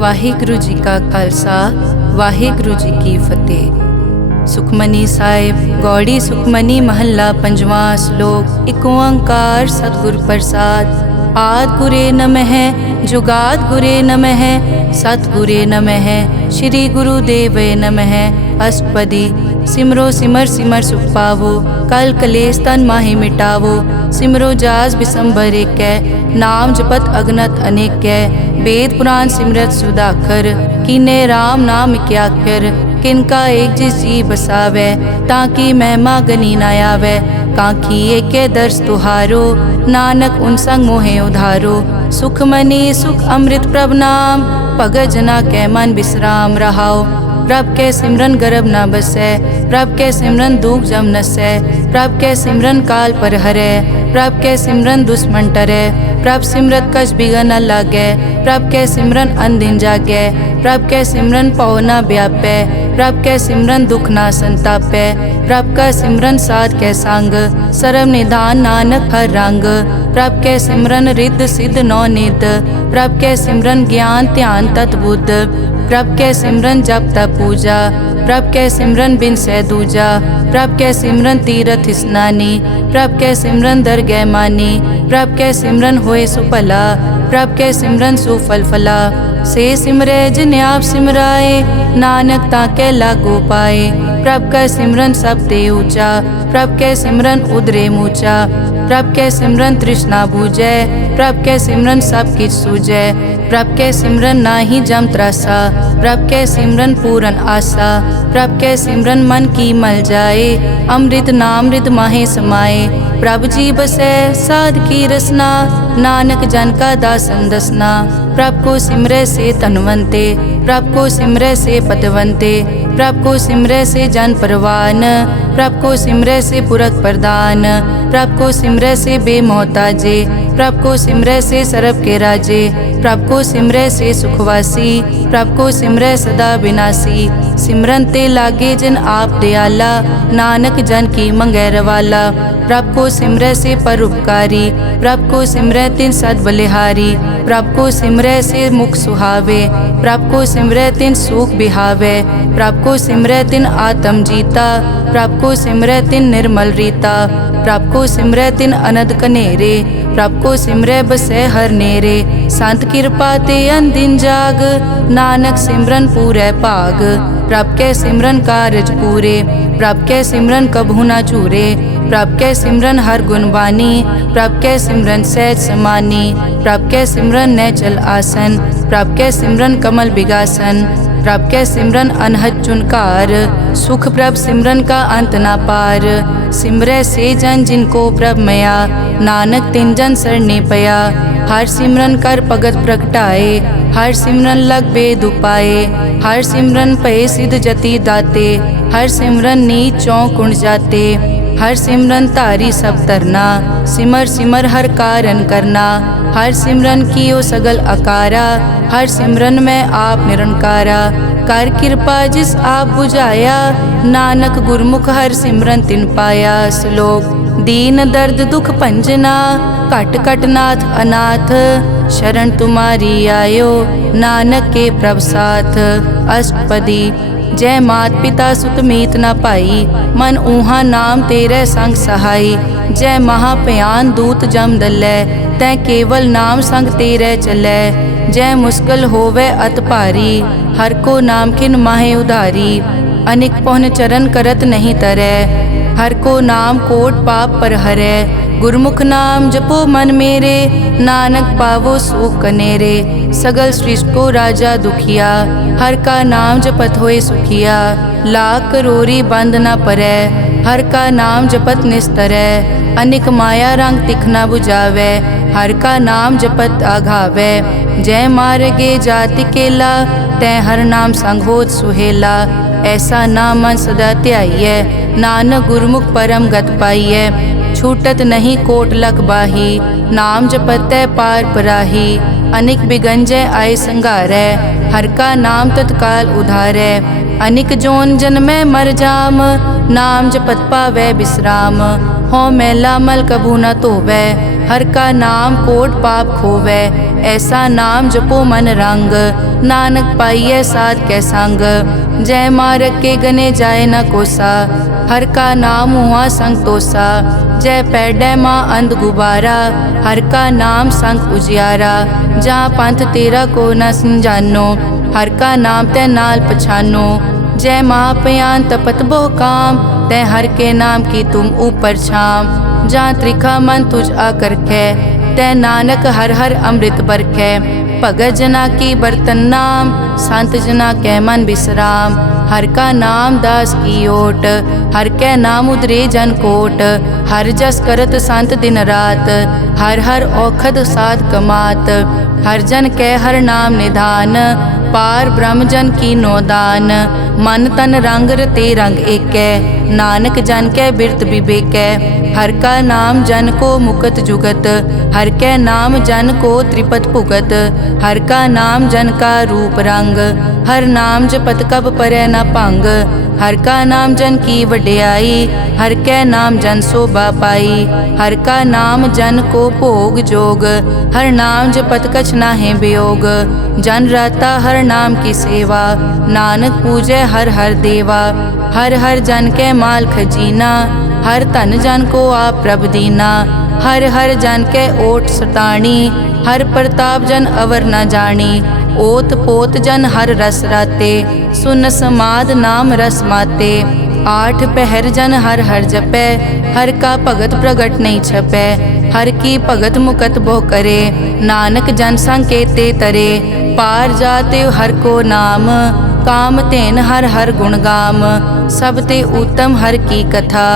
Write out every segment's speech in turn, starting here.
ਵਾਹਿਗੁਰੂ ਜੀ ਕਾ ਖਾਲਸਾ ਵਾਹਿਗੁਰੂ ਜੀ ਕੀ ਫਤਿਹ। ਸੁਖਮਨੀ ਸਾਹਿਬ ਗੌੜੀ ਸੁਖਮਨੀ ਮਹੱਲਾ ਪੰਜਵਾਂ ਸ਼ਲੋਕ। ਇੱਕ ਓੰਕਾਰ ਸਤਿਗੁਰ ਪ੍ਰਸਾਦ। ਆਦਿ ਗੁਰੇ ਨਮః ਜੁਗਾਦ ਗੁਰੇ ਨਮః ਸਤਿਗੁਰੇ ਨਮঃ ਸ਼੍ਰੀ ਗੁਰੂ ਦੇਵੇ ਨਮః। ਅਸ਼ਟਪਦੀ। ਸਿਮਰੋ ਸਿਮਰ ਸਿਮਰ ਸੁਖ ਪਾਵੋ ਕਲ ਕਲੇਸ਼ ਤਨ ਮਾਹਿ ਮਿਟਾਵੋ। ਸਿਮਰੋ ਜਾਸ ਬਿਸੰਬਰ ਏਕੈ ਨਾਮ ਜਪਤ ਅਗਨਤ ਅਨੇਕੈ। वेद पुराण सिमरत सुधाकर कीने राम नाम क्याकर। किनका एक जिस जी बसावै ताकि महिमा गनी न आवै। कांखी एके दर्श तुहारो नानक उन संग मोहे उधारो। सुख मनी सुख अमृत प्रभ नाम भगत जना कै मन विश्राम रहाओ। प्रभ के सिमरन गर्भ न बसै प्रभ के सिमरन दुख जम नसै। प्रभ के सिमरन काल पर हरै प्रभ के सिमरन दुश्मन टरै। प्रभ सिमरत कछ बिगन न लागै प्रभ के सिमरन अनदिन जागै। प्रभ के सिमरन पौ न व्यापै प्रभ के सिमरन दुख न संतापै। प्रभ का सिमरन साध के संग सर्व निधान नानक हर रंग। प्रभ के सिमरन रिद्ध सिद्ध नौ निध प्रभ के सिमरन ज्ञान ध्यान तत्बुद्ध। प्रभ के सिमरन जप तप पूजा प्रभ के सिमरन बिन सै दूजा। प्रभ के सिमरन तीरथ स्नानी प्रभ के सिमरन दरगह मानी। प्रभ के सिमरन होए सुफला प्रभ के सिमरन सुफल फला। से सिमरे जिन आप सिमराए नानक ताके लागो पाए। प्रभ का सिमरन सब ते ऊंचा प्रभ के सिमरन उदरे मूचा। प्रभ के सिमरन तृष्णा बूझै प्रभ के सिमरन सब किछ सूझै। प्रभ के सिमरन नाही जम त्रासा प्रभ के सिमरन पूरन आसा। प्रभ के सिमरन मन की मल जाए अमृत नामृत माहे समाए। प्रभ जी बसै साध की रसना नानक जन का दासन दसना। प्रभ को सिमरै से तनवंते प्रभ को सिमरै से पतवंते। प्रभ को सिमरै से जन परवान प्रभ को सिमरै से पुरख प्रदान। प्रभ को सिमरै से बेमोहताजे प्रभ को सिमरै से सरब के राजे। प्रभ को सिमरै से सुखवासी प्रभ को सिमरै सदा विनाशी। सिमरन ते लागे जिन आप दयाला नानक जन की मंगै रवाला। प्रभ को सिमरै से परोपकारी प्रभ को सिमरै तिन सद बलिहारी। प्रभ को सिमरै से मुख सुहावे प्रभ को सिमरै तिन सुख बिहावे। प्रभ को सिमरै तिन आत्म जीता प्रभ को सिमरै तिन निर्मल रीता। प्रभ को सिमरै तिन अनद कनेरे प्रभ को सिमरै बसै हर नेरे। संत कृपा ते अनदिन जाग नानक सिमरन पूरै भाग। प्रभ के सिमरन कारज पूरे प्रभ के सिमरन कबहू न चूरे। प्रभ के सिमरन हर गुणवानी प्रभ के सिमरन सहज समानी। प्रभ के सिमरन नैचल आसन प्रभ के सिमरन कमल बिगासन। प्रभ के सिमरन अनहद चुनकार सुख प्रभ सिमरन का अंत ना पार। सिमरै से जन जिनको प्रभ मया नानक तिन जन सरने पया। हर सिमरन कर भगत प्रगटाए हर सिमरन लग बेद उपाए। हर सिमरन पए सिद्ध जति दाते हर सिमरन नीच चौं कुण जाते। हर सिमरन तारी सब तरना सिमर सिमर हर कारण करना। हर सिमरन कियो सगल अकारा हर सिमरन में आप निरंकारा। कर कृपा जिस आप बुझाया नानक गुरमुख हर सिमरन तिन पाया। श्लोक। दीन दर्द दुख भंजना घट घट नाथ अनाथ। शरण तुम्हारी आयो नानक के प्रभ साथ। अष्टपदी। जय मात पिता सुत मीत न पाई मन ऊहा नाम तेरे संग सहाई। जय महाभयान दूत जम दलै तै केवल नाम संग तेरे चलै। जय मुश्किल होवे अत भारी हर को नाम खिन माहे उधारी। अनिक पौन चरण करत नहीं तरै हर को नाम कोट पाप पर हरै। गुरमुख नाम जपो मन मेरे नानक पावो सुख कनेरे। सगल सृष्टि को राजा दुखिया हर का नाम जपत होए सुखिया। लाख करोरी बंद न परै हर का नाम जपत निस्तरै। अनिक माया रंग तिखना बुझावै हर का नाम जपत आघावै। जय मार्गे जाति केला तै हर नाम संग होत सुहेला। ऐसा नाम मन सदा ध्याइयै नानक गुरमुख परम गत पाइयै। छूटत नहीं कोट लख बाही नाम जपतै पार पराही। अनिक बिगंजय आय संघारै हर का नाम तत्काल उधारै। अनिक जोन जन्मै मर जाम नाम जपत पावै विश्राम। हो मैला मल कबू न धोवै हर का नाम कोट पाप खोवै। ऐसा नाम जपो मन रंग, नानक पाइयै साध कै संग। जय मारग के गने जाए न कोसा, हर का नाम हुआ संग तोसा। जय पैडै माँ अंध गुबारा, हर का नाम संग उजियारा। जहाँ पंथ तेरा को न संजानो, हर का नाम तै नाल पछानो। जय महापयान तपत बहु काम, तै हर के नाम की तुम ऊपर छाम। जहाँ त्रिखा मन तुझ आकर कै, तै नानक हर हर अमृत बरखै। भगत जना की बर्तन नाम, संत जना कै मन विश्राम। हर का नाम दास की ओट, हर कै नाम उदरे जन कोट। हर जस करत संत दिन रात, हर हर औखद साध कमात। हर जन कै हर नाम निधान, पार ब्रह्म जन की नोदान। मन तन रंग रते रंग एकै, नानक जन कै बिरत विवेकै। हर का नाम जन को मुकत जुगत, हर कै नाम जन को त्रिपत भुगत। हर का नाम जन का रूप रंग, हर नाम जपत कब परै न भंग। हर का नाम जन की वड्याई, हर कै नाम जन शोभा पाई। हर का नाम जन को भोग जोग, हर नाम जपत कछ नाहि वियोग। जन राता हर नाम की सेवा, नानक पूजै हर हर देवा। हर हर जन कै माल खजीना, हर धन जन को आप प्रभ दीना। हर हर जन कै ओट सताणी, हर प्रताप जन अवर न जानी। ओत पोत जन हर रस राते, सुन समाद नाम रस माते। आठ पहर जन हर हर जपै, हर का भगत प्रगट नहीं छपै। हर की भगत मुकत बहु करे, नानक जन संकेते तरे। पार जाते हर को नाम, काम तेन हर हर गुण गाम। सब ते उत्तम हर की कथा,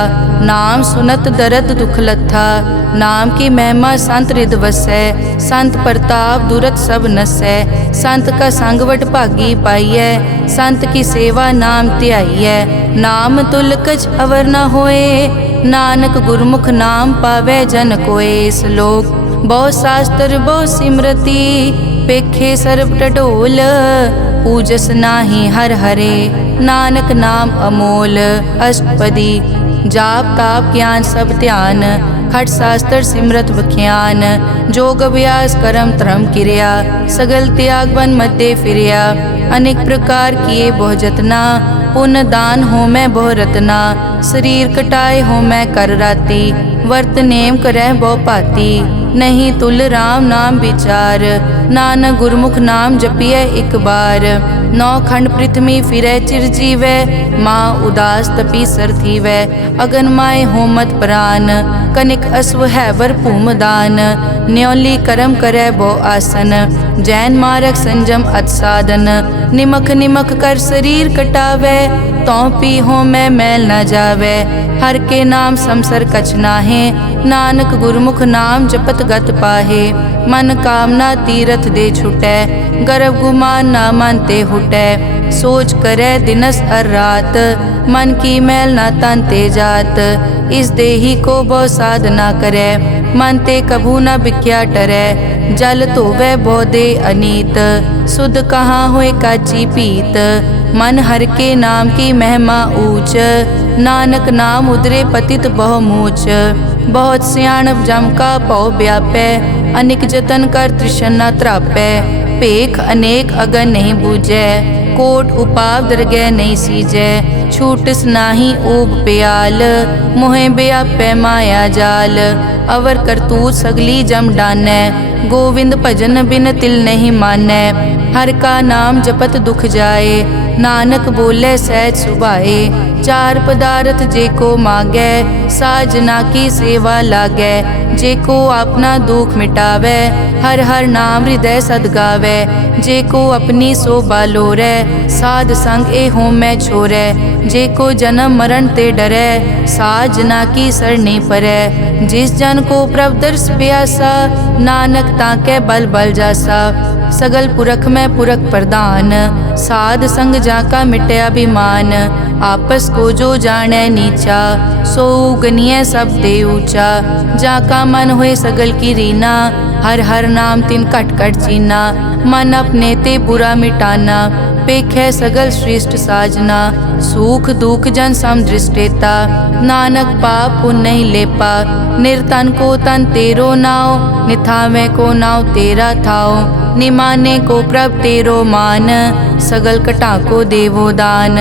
नाम सुनत दरद दुख लथा। नाम की महिमा संत हृद वसै, संत प्रताप दुरत सब नसै। संत का संग वड भागी पाइयै, संत की सेवा नाम ध्याइयै। नाम तुल कछ अवर न होए, नानक गुरमुख नाम पावै जन कोय। श्लोक बहु शास्त्र बहु सिमरति, पेखे सर्ब टडोल। पूजस नाही हर हरे, नानक नाम अमोल। अष्टपदी जाप ताप ज्ञान सब ध्यान, खट शास्त्र सिमरत बख्यान। जोग अभ्यास करम धर्म किरिया, सगल त्याग बन मध्य फिरिया। अनेक प्रकार किए बहु जतना, पुण्य दान हो मैं बहु रतना। शरीर कटाए हो मैं कर राती, वर्त नेम करह बहु पाती। नहीं तुल राम नाम विचार, नानक गुरमुख नाम जपिए एक बार। नौ खंड पृथ्वी फिरै चिर जीवै, माँ उदास तपी सर थीवै। अगन माय होमत प्राण, कनिक अश्व है वर भूमदान। न्योली करम करै बहु आसन, जैन मारक संजम अत साधन। निमक निमक कर शरीर कटावै, तौ पी हो मैं मैल न जावै। हर के नाम समसर कछ नाहे, नानक गुरमुख नाम जपत गत पाहे। मन कामना तीरथ दे छुटै, गर्भ गुमान ना मन ते हुटै। सोच करे दिनस अर रात, मन की मैल ना तन ते जात। इस देही को बहु साधना करे, मन ते कभू न बिख्या टरै। जल धोवै बहु दे अनीत, सुध कहाँ होए काची पीत। मन हर के नाम की महिमा ऊंच, नानक नाम उदरे पतित बहु मूच। बहुत सियाणप जम का पौ व्यापै, अनेक जतन कर तृष्णा त्रापै। पेख अनेक अगन नहीं बूझै, कोट उपाव दरगह नहीं सीजै। छूटस नाही ऊब प्याल, मोहे व्यापै माया जाल। अवर करतूत सगली जम डानै, गोविंद भजन बिन तिल नहीं मानै। हर का नाम जपत दुख जाए, नानक बोले सहज सुभाए। चार पदार्थ जे को मांगै, साजना की सेवा लागै। जे को अपना दुख मिटावै, हर हर नाम हृदय सद गावै। जे को अपनी शोभा लोरै, साध संग ए होमै छोरै। जे को जन्म मरण ते डरै, साजना की सरनी परै। जिस जन को प्रभ दर्श प्यासा, नानक ताकै बल बल जासा। सगल पुरख में पुरख प्रधान, साध संग जाका मिटया अभिमान। आपस को जो जाने नीचा, सो गनिय सब दे ऊंचा। जाका मन होए सगल की रीना, हर हर नाम तिन कट कट चीना। मन अपने ते बुरा मिटाना, पेख सगल श्रेष्ठ साजना। सुख दुख जन सम दृष्टेता, नानक पाप पुण्य नहीं लेपा। निर्तन को तन तेरो नाव, निथावे को नाव तेरा थाओ। निमाने को प्रभ तेरो मान, सगल कटा को देवो दान।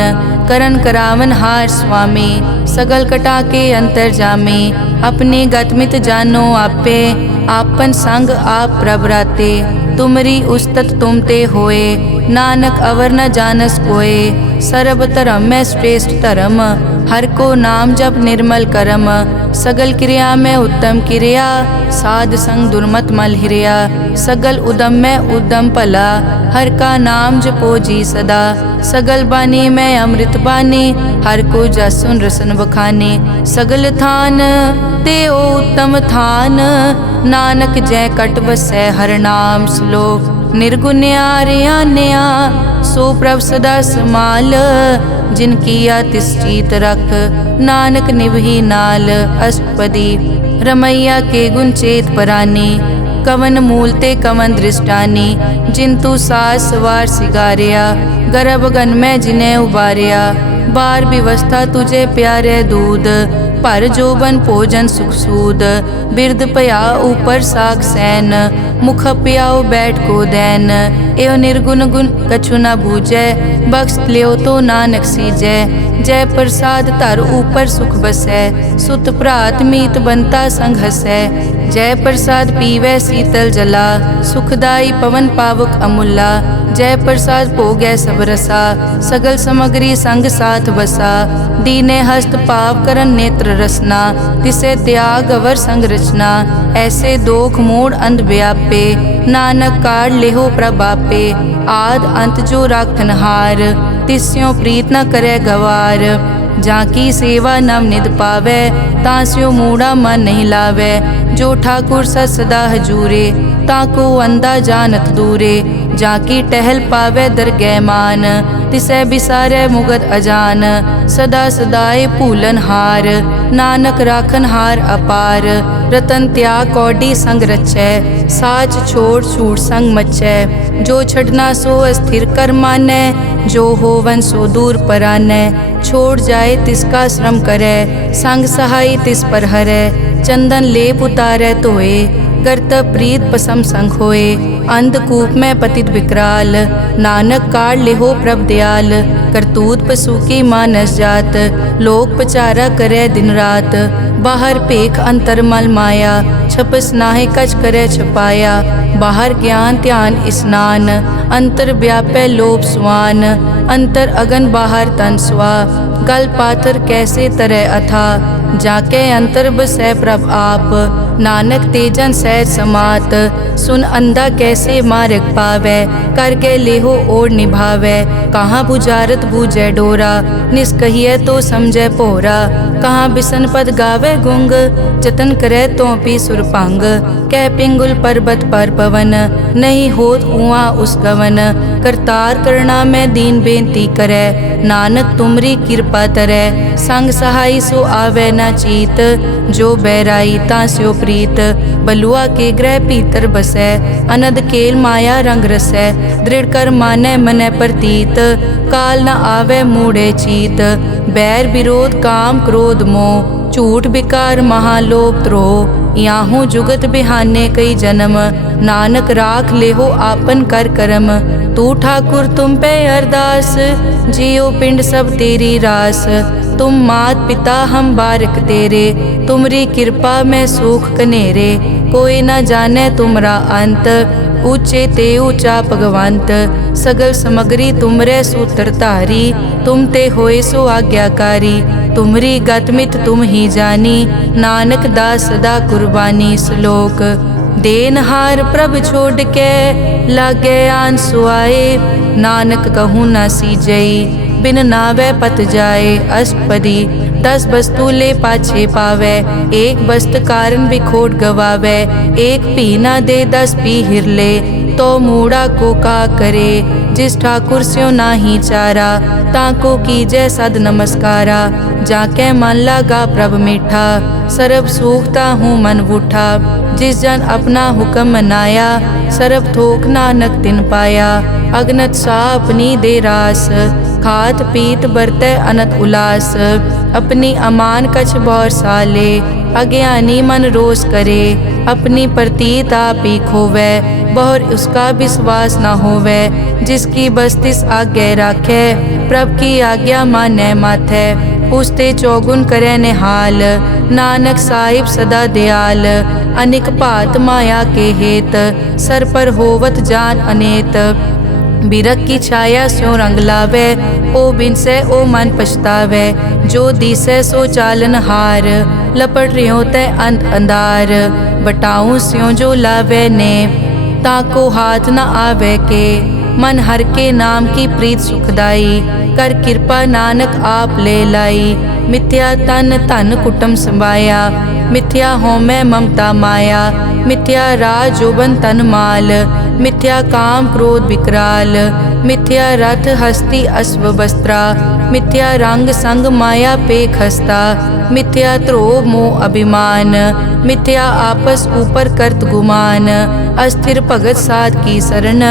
करन करावन हार स्वामी, सगल कटा के अंतर जामे। अपने गतमित जानो आपे, आपन संग आप प्रभ राते। तुमरी उस्तत तुम ते होए, नानक अवर न जानस कोए। सर्ब धर्म में श्रेष्ठ धर्म, हर को नाम जप निर्मल करम। सगल क्रिया में उत्तम क्रिया, साध संग दुर्मत मल हिरिया। सगल उदम में उद्दम भला, हर का नाम जपो जी सदा। सगल बानी में अमृत बानी, हर को जस सुन रसन बखाने। सगल थान ते ओ उत्तम थान, नानक जय कट बसै हर नाम श्लोक। निर्गुण आर्यान्या, सो प्रभ सदा समाल। जिनकी तिस चीत रख, नानक निभही नाल। अष्टपदी रमैया के गुण चेत परानी, कवन मूलते कवन दृष्टानी। जिंतु सास सवार सिगारिया, गर्भ गन में जिन्हें उबारिया। बार व्यवस्था तुझे प्यारे दूध, पर जोबन भोजन सुख सूद। बिरद पया ऊपर साग सैन, मुख पियाओ बैठ को दैन। एवं निर्गुण गुण कछु न बूझै, बख्श लियो तो नानक सीजै। जय प्रसाद धर ऊपर सुख बसै, सुत भ्रात मीत बनता संग हसै। जय प्रसाद पीवै शीतल जला, सुखदाई पवन पावक अमूला। जय प्रसाद भोगै सब रसा, सगल समग्री संग साथ बसा। दीने हस्त पाव करन नेत्र रसना, तिसे त्याग अवर संग रचना। ऐसे दोख मूढ़ अंध व्यापे, नानक काढ़ लेहो प्रभापे। आद अंत जो राखनहार, तिस्यों प्रीत न करे गवार। जाकी सेवा नव निध पावे, तास्यो मूढ़ा मन नहीं लावे। जो ठाकुर सदा हजूरे, ताको अंधा जानत दूरे। जाकी टहल पावे दरगह मान, तिसै बिसारे मुगद अजान। सदा सदाए भूलन हार, नानक राखन हार अपार। रतन त्याग कौडी संग रचै, साच छोड़ छूट संग मचै। जो छड़ना सो अस्थिर कर मानै, जो होवन सो दूर परानै। छोड़ जाए तिसका श्रम करे, संग सहाय तिस पर हरै। चंदन लेप उतारै धोए, गर्तब प्रीत पसम संग होए। अंधकूप में पतित विकराल, नानक काढ़ लेहो प्रभ दयाल। करतूत पशु की मानस जात, लोक पचारा करे दिन रात। बाहर पेख अंतर मल माया, छपस नाहे कछ करे छपाया। बाहर ज्ञान ध्यान स्नान, अंतर व्यापै लोभ स्वान। अंतर अगन बाहर तन स्वा, गल पाथर कैसे तरह अथा। जाके अंतर बसै प्रभ आप, नानक तेजन सहज समात। सुन अंधा कैसे मार्ग पावै, करके लेहो ओर निभावै। कहाँ बुझारत बूझै डोरा, निष्कहिए तो समझै पोरा। कहाँ बिसन पद गावे गुंग, जतन करे तो पी सुरपांग। कह पिंगुल पर्वत पर पवन, नहीं होत उआ उस गवन। करतार करना में दीन बेनती करे, नानक तुमरी कृपा तरै। संग सहाय सो आवे न चीत, जो बैराई तास्यो प्रीत। बलुआ के ग्रह पीतर बसै, अनद केल माया रंग रसै। दृढ़ कर मानै मनै प्रतीत, काल न आवे मूढ़े चीत। बैर विरोध काम क्रोध मोह, झूठ विकार महालोभ द्रोह। याहू जुगत बिहाने कई जन्म, नानक राख लेहो आपन कर करम। तू ठाकुर तुम पे अरदास, जियो पिंड सब तेरी रास। तुम मात पिता हम बारिक तेरे, तुमरी कृपा में सुख कनेरे। कोई न जाने तुमरा अंत, ऊंचे ते ऊंचा भगवंत। सगल समग्री तुमरे सूत्रधारी, तुम ते होए सो आज्ञाकारी। तुमरी गतमित तुम ही जानी, नानक दास सदा कुर्बानी। श्लोक देनहार प्रभ छोड़ के, लागे आन सुआए। नानक कहूँ न सीजई, बिन नावे पत जाए। अष्टपदी 10 वस्तु ले पाछे पावे, एक वस्त कारण बिखोट गवावे। एक पी न दे 10 पी हिरले, तो मूड़ा को का करे। जिस ठाकुर स्यो नाही चारा, ताको कीजै सद नमस्कारा। जाके मन लागा प्रभ मीठा, सरब सूखता हूँ मन बूठा। जिस जन अपना हुक्म मनाया, सरब थोक नानक तिन पाया। अगनत सा अपनी दे रास, खात पीत बरतै अनत उलास। अपनी अमान कछ बौर साले, अज्ञानी मन रोस करे। अपनी प्रतीत आप ही खोवै, बहुर उसका विश्वास न होवै। जिसकी बस्तिस आज्ञा राखै, प्रभ की आज्ञा मानै माथै। उसते चौगुन करे निहाल, नानक साहिब सदा दयाल। अनिक भात माया के हेत, सर पर होवत जान अनेत। बिरख की छाया स्यों रंग लावे, ओ बिनसे ओ मन पछतावे। जो दिसै सो चालन हार, लपट रियो तै अंत अंधार। बटाऊं स्यों जो लावे ने, ताको हाथ न आवे के। मन हर के नाम की प्रीत सुखदाई, कर कृपा नानक आप ले लाई। मिथ्या तन धन कुटुम संभाया, मिथ्या होमै ममता माया। मिथ्या राज जोबन तन माल, मिथ्या काम क्रोध विकराल। मिथ्या रथ हस्ती अश्व वस्त्रा, मिथ्या रंग संग माया पे खस्ता। मिथ्या ध्रोह मोह अभिमान, मिथ्या आपस ऊपर करत गुमान। अस्थिर भगत साध की शरण,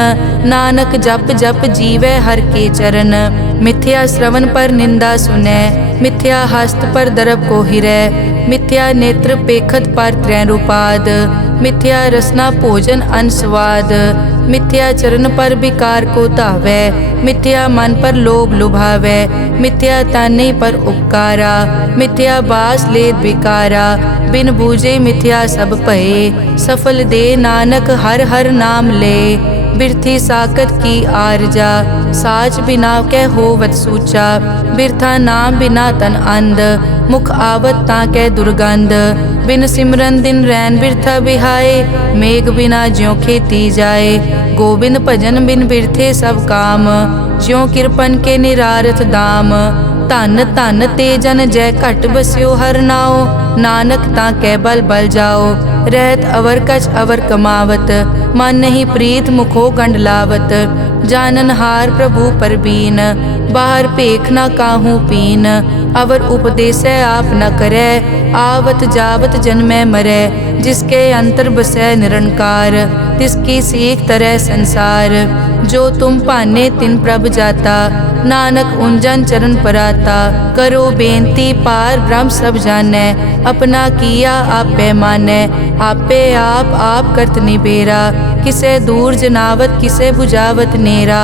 नानक जप जप जीवै हर के चरण। मिथ्या श्रवण पर निंदा सुनै, मिथ्या हस्त पर दरब को हिरै। मिथ्या नेत्र पेखत पर त्रैन रूपाद, मिथ्या रसना भोजन अन स्वाद। मिथ्या चरण पर विकार को धावै, मिथ्या मन पर लोभ लुभावै। मिथ्या ताने पर उपकारा, मिथ्या बास लेत विकारा। बिन बूझे मिथ्या सब भये, सफल दे नानक हर हर नाम ले। बिरथी साकत की आरजा, साच बिना कै होवत सूचा। बिरथा नाम बिना तन अंध, मुख आवत ताकै दुर्गंध। बिन सिमरन दिन रैन बिरथा बिहाए, मेघ बिना ज्यों खेती जाए। गोविंद भजन बिन बिरथे सब काम, ज्यों किरपन के निरारथ दाम। धन धन ते जन जय घट बस्यो हर नाओ, नानक ताकै बल बल जाओ। रहत अवर कछ अवर कमावत, मन नहीं प्रीत मुखो गंड लावत। जानन हार प्रभु परबीन, बाहर पेख न काहू पीन। अवर उपदेसै आप न करै, आवत जावत जन्मै मरै। जिसके अंतर बसै निरंकार, तिसकी सीख तरह संसार। जो तुम पाने तिन प्रभ जाता, नानक उंजन चरण पराता। करो बेनती पार ब्रह्म सब जानै, अपना किया आपे मानै। आपे आप करत निबेरा, किसे दूर जनावत किसे बुझावत नेरा।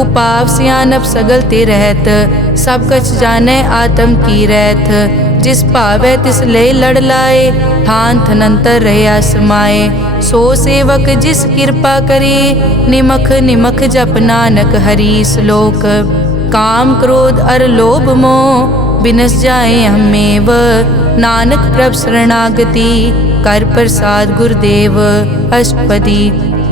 उपाव सियानप सगल ते रहत, सब कछ जानै आत्म की रहत। जिस भावै तिस ले लड़ लाए, थान थनंतर रहया समाए। सो सेवक जिस कृपा करी, निमख निमख जप नानक हरि श्लोक। काम क्रोध अर लोभ मोह, बिनस जाए हमेव। नानक प्रभ शरणागति, कर प्रसाद गुरुदेव। अष्टपदी।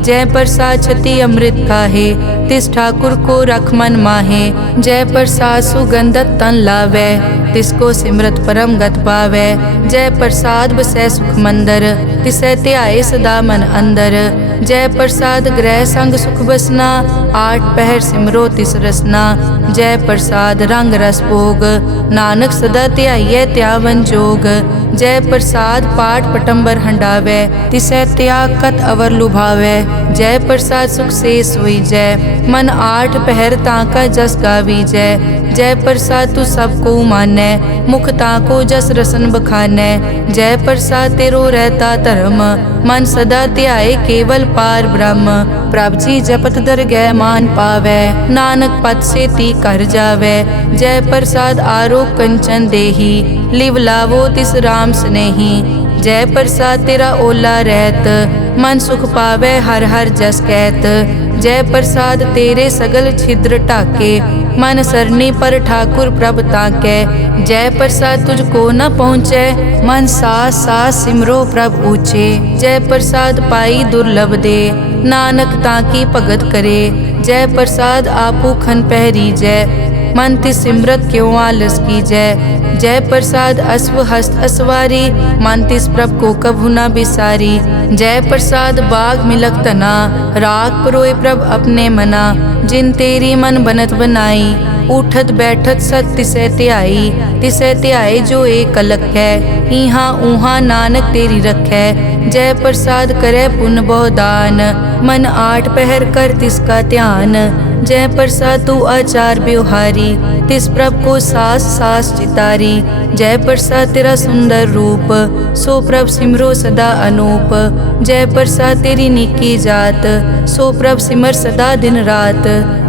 जय प्रसाद छति अमृत खाहे, तिस ठाकुर को रख मन माहे। जय प्रसाद सुगंधत तन लावै, तिसको सिमरत परम गत पावै। जय प्रसाद बसै सुख मंदर, तिसै ध्याए सदा मन अंदर। जय प्रसाद ग्रह संग सुख बसना, आठ पहर सिमरो तिस रसना। जय प्रसाद रंग रस भोग, नानक सदा ध्याइयै त्यावन जोग। जय प्रसाद पाठ पटंबर हंडावै, तिसै त्याग कत अवर लुभावै। जय प्रसाद सुख से सोई जय, मन आठ पहर ताका जस गावी जय। जय प्रसाद तू सबको मानै, मुख ताको जस रसन बखानै। जय प्रसाद तेरो रहता धर्म, मन सदा ध्याए केवल पार ब्रह्म। प्रभ जी जपत दरगह मान पावै, नानक पद से ती कर जावै। जय प्रसाद आरोग कंचन देही, लिव लावो तिस राम स्नेही। जय प्रसाद तेरा ओला रहत, मन सुख पावै हर हर जस कहत। जय प्रसाद तेरे सगल छिद्र ढाके, मन सरनी पर ठाकुर प्रभ ताकै। जय प्रसाद तुझको न पहुँचै, मन सास सास सिमरो प्रभ ऊँचे। जय प्रसाद पाई दुर्लभ दे, नानक ताकी भगत करे। जय प्रसाद आपू खन पहरी जय, मन तिस सिमरत क्यों आलस की जय। जय प्रसाद अश्व हस्त असवारी, मन तिस प्रभ को कभु न बिसारी। जय प्रसाद बाग मिलक तना, राग परोए प्रभ अपने मना। जिन तेरी मन बनत बनाई, उठत बैठत सत तिसै ध्याई। तिसै ध्याए जो एक अलख है, इहाँ ऊहाँ नानक तेरी रखै। जय प्रसाद करे पुन बहु दान, मन आठ पहर कर तिसका ध्यान। जय प्रसाद तू आचार व्यवहारी, तिस प्रभ को सास सास चितारी। जय प्रसाद तेरा सुंदर रूप, सो प्रभ सिमरो सदा अनूप। जय प्रसाद तेरी निकी जात, सो प्रभ सिमर सदा दिन रात।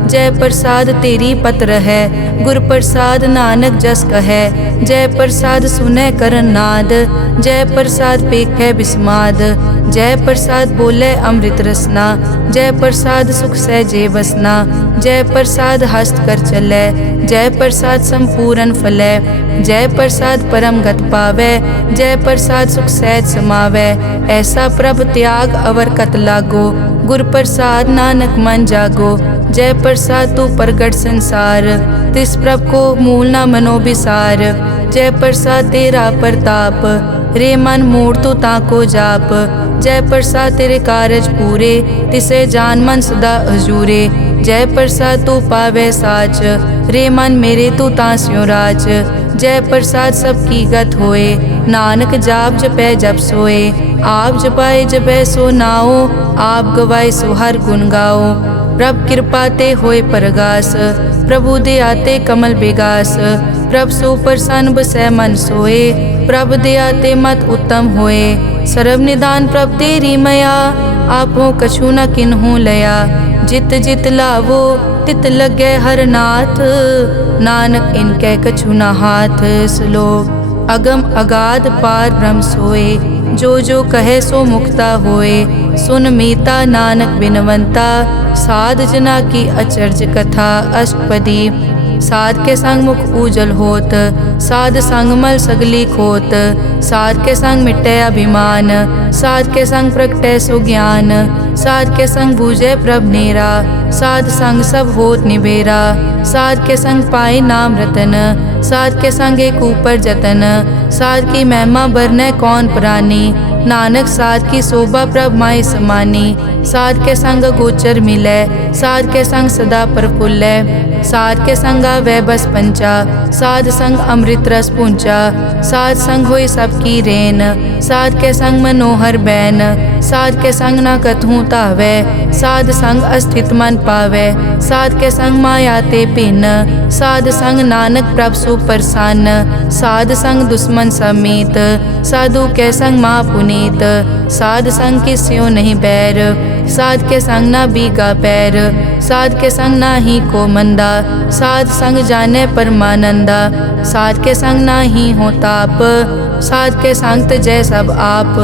जय प्रसाद तेरी पत्र है, गुर प्रसाद नानक जस कहे। जय प्रसाद सुनै करन नाद, जय प्रसाद पेखै बिस्माद। जय प्रसाद बोले अमृत रसना, जय प्रसाद सुख सहजे बसना। जय प्रसाद हस्त कर चलै, जय प्रसाद संपूर्ण फलै। जय प्रसाद परम गत पावै, जय प्रसाद सुख सहज समावै। ऐसा प्रभ त्याग अवर कत लागो, गुर प्रसाद नानक मन जागो। जय प्रसाद तू प्रगट संसार, तिस प्रभ को मूल न मनो बिसार। जय प्रसाद तेरा प्रताप, रे मन मूड तू ताको जाप। जय प्रसाद तेरे कारज पूरे, तिसे जान मन सदा हजूरे। जय प्रसाद तू पावे साच, रे मन मेरे तू तास्यों राच। जय प्रसाद सबकी गत होए, नानक जाप जपै जप सोए। आप जपाए जपै सो नाओ, आप गवाए सो हर गुण गाओ। प्रभ कृपा ते होए परगास, प्रभु दया ते कमल बिगास। प्रभ सो प्रसन्न बसै मन सोए, प्रभ दया ते मत उत्तम होए। सर्व निदान प्रभ तेरी मया, आपो कछु न किन्हु लया। जित जित लावो तित लगे हर नाथ, नानक इनके कछु न हाथ। श्लोक अगम अगाध पार ब्रह्म सोए, जो जो कहे सो मुक्ता होए। सुन मीता नानक बिनवंता, साध जना की अचर्ज कथा। अष्टपदी साध के संग मुख उजल होत, साध संग मल सगली खोत। साध के संग मिटे अभिमान, साध के संग प्रगटै सो ज्ञान। साध के संग बूझे प्रभ नेरा, साध संग सब होत निबेरा। साध के संग पाए नाम रतन, साध के संग एक ऊपर जतन। साध की महिमा बरनै कौन प्राणी, नानक साध की शोभा प्रभ माई समानी। साध के संग गोचर मिलै, साध के संग सदा प्रफुल्लै। साध के संग आवे बस पंचा, साध संग अमृत रस पूंचा। साध संग होई सबकी रेन, साध के संग मनोहर बैन। साध के संग न कथूं तावै, साध संग अस्थित मन पावै। साध के संग माया ते भिन्न, साध संग नानक प्रभ सु प्रसन्न। साध संग दुश्मन समीत, साधु के संग मां पुनीत। साध संग किस्यों नहीं बैर, साध के संग ना बीगा पैर। साध के संग ना ही को मंदा, साध संग जाने परमानंदा। साध के संग ना ही हो ताप, साध के संग तजै सब आप।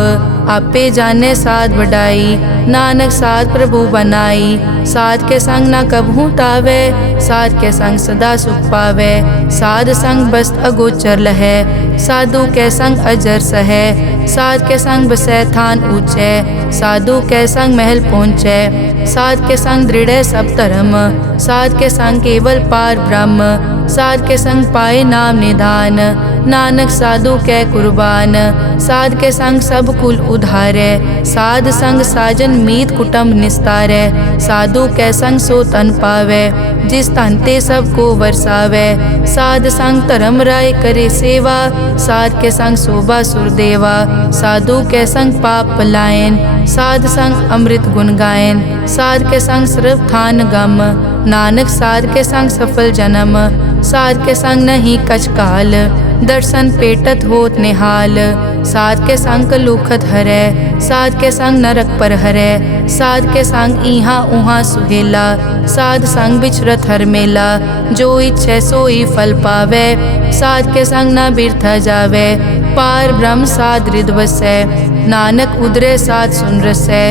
आपे जाने साध बढ़ाई, नानक साध प्रभु बनाई। साध के संग ना कबहू तावै, साध के संग सदा सुख पावै। साध संग बस्त अगोचर लहै, साधु के संग अजर सहै। साध के संग बसै थान ऊंचै, साधु के संग महल पहुँचै। साध के संग दृढ़ सब धर्म, साध के संग केवल पार ब्रह्म। साध के संग पाए नाम निधान, नानक साधु कै कुर्बान। साध के संग सब कुल उधारै, साध संग साजन मीत कुटुंब निस्तारै। साधु कै संग सो तन पावै, जिस तन ते सब को वरसावै। साध संग धर्म राय करे सेवा, साध के संग शोभा सुरदेवा। साधु के संग पाप पलायन, साध संग अमृत गुण गायन। साध के संग सर्व थान गम, नानक साध के संग सफल जन्म। साध के संग नहीं कछ काल, दर्शन पेटत होत निहाल। साध के संग कलुखत हरै, साध के संग नरक पर हरै। साध के संग इहाँ उहाँ सुहेला, साध संग बिछरत हर मेला। जो इच्छै सोई फल पावै, साध के संग न बिरथा जावै। पार ब्रह्म साध हृद बसै, नानक उदरे साध सुन रसै।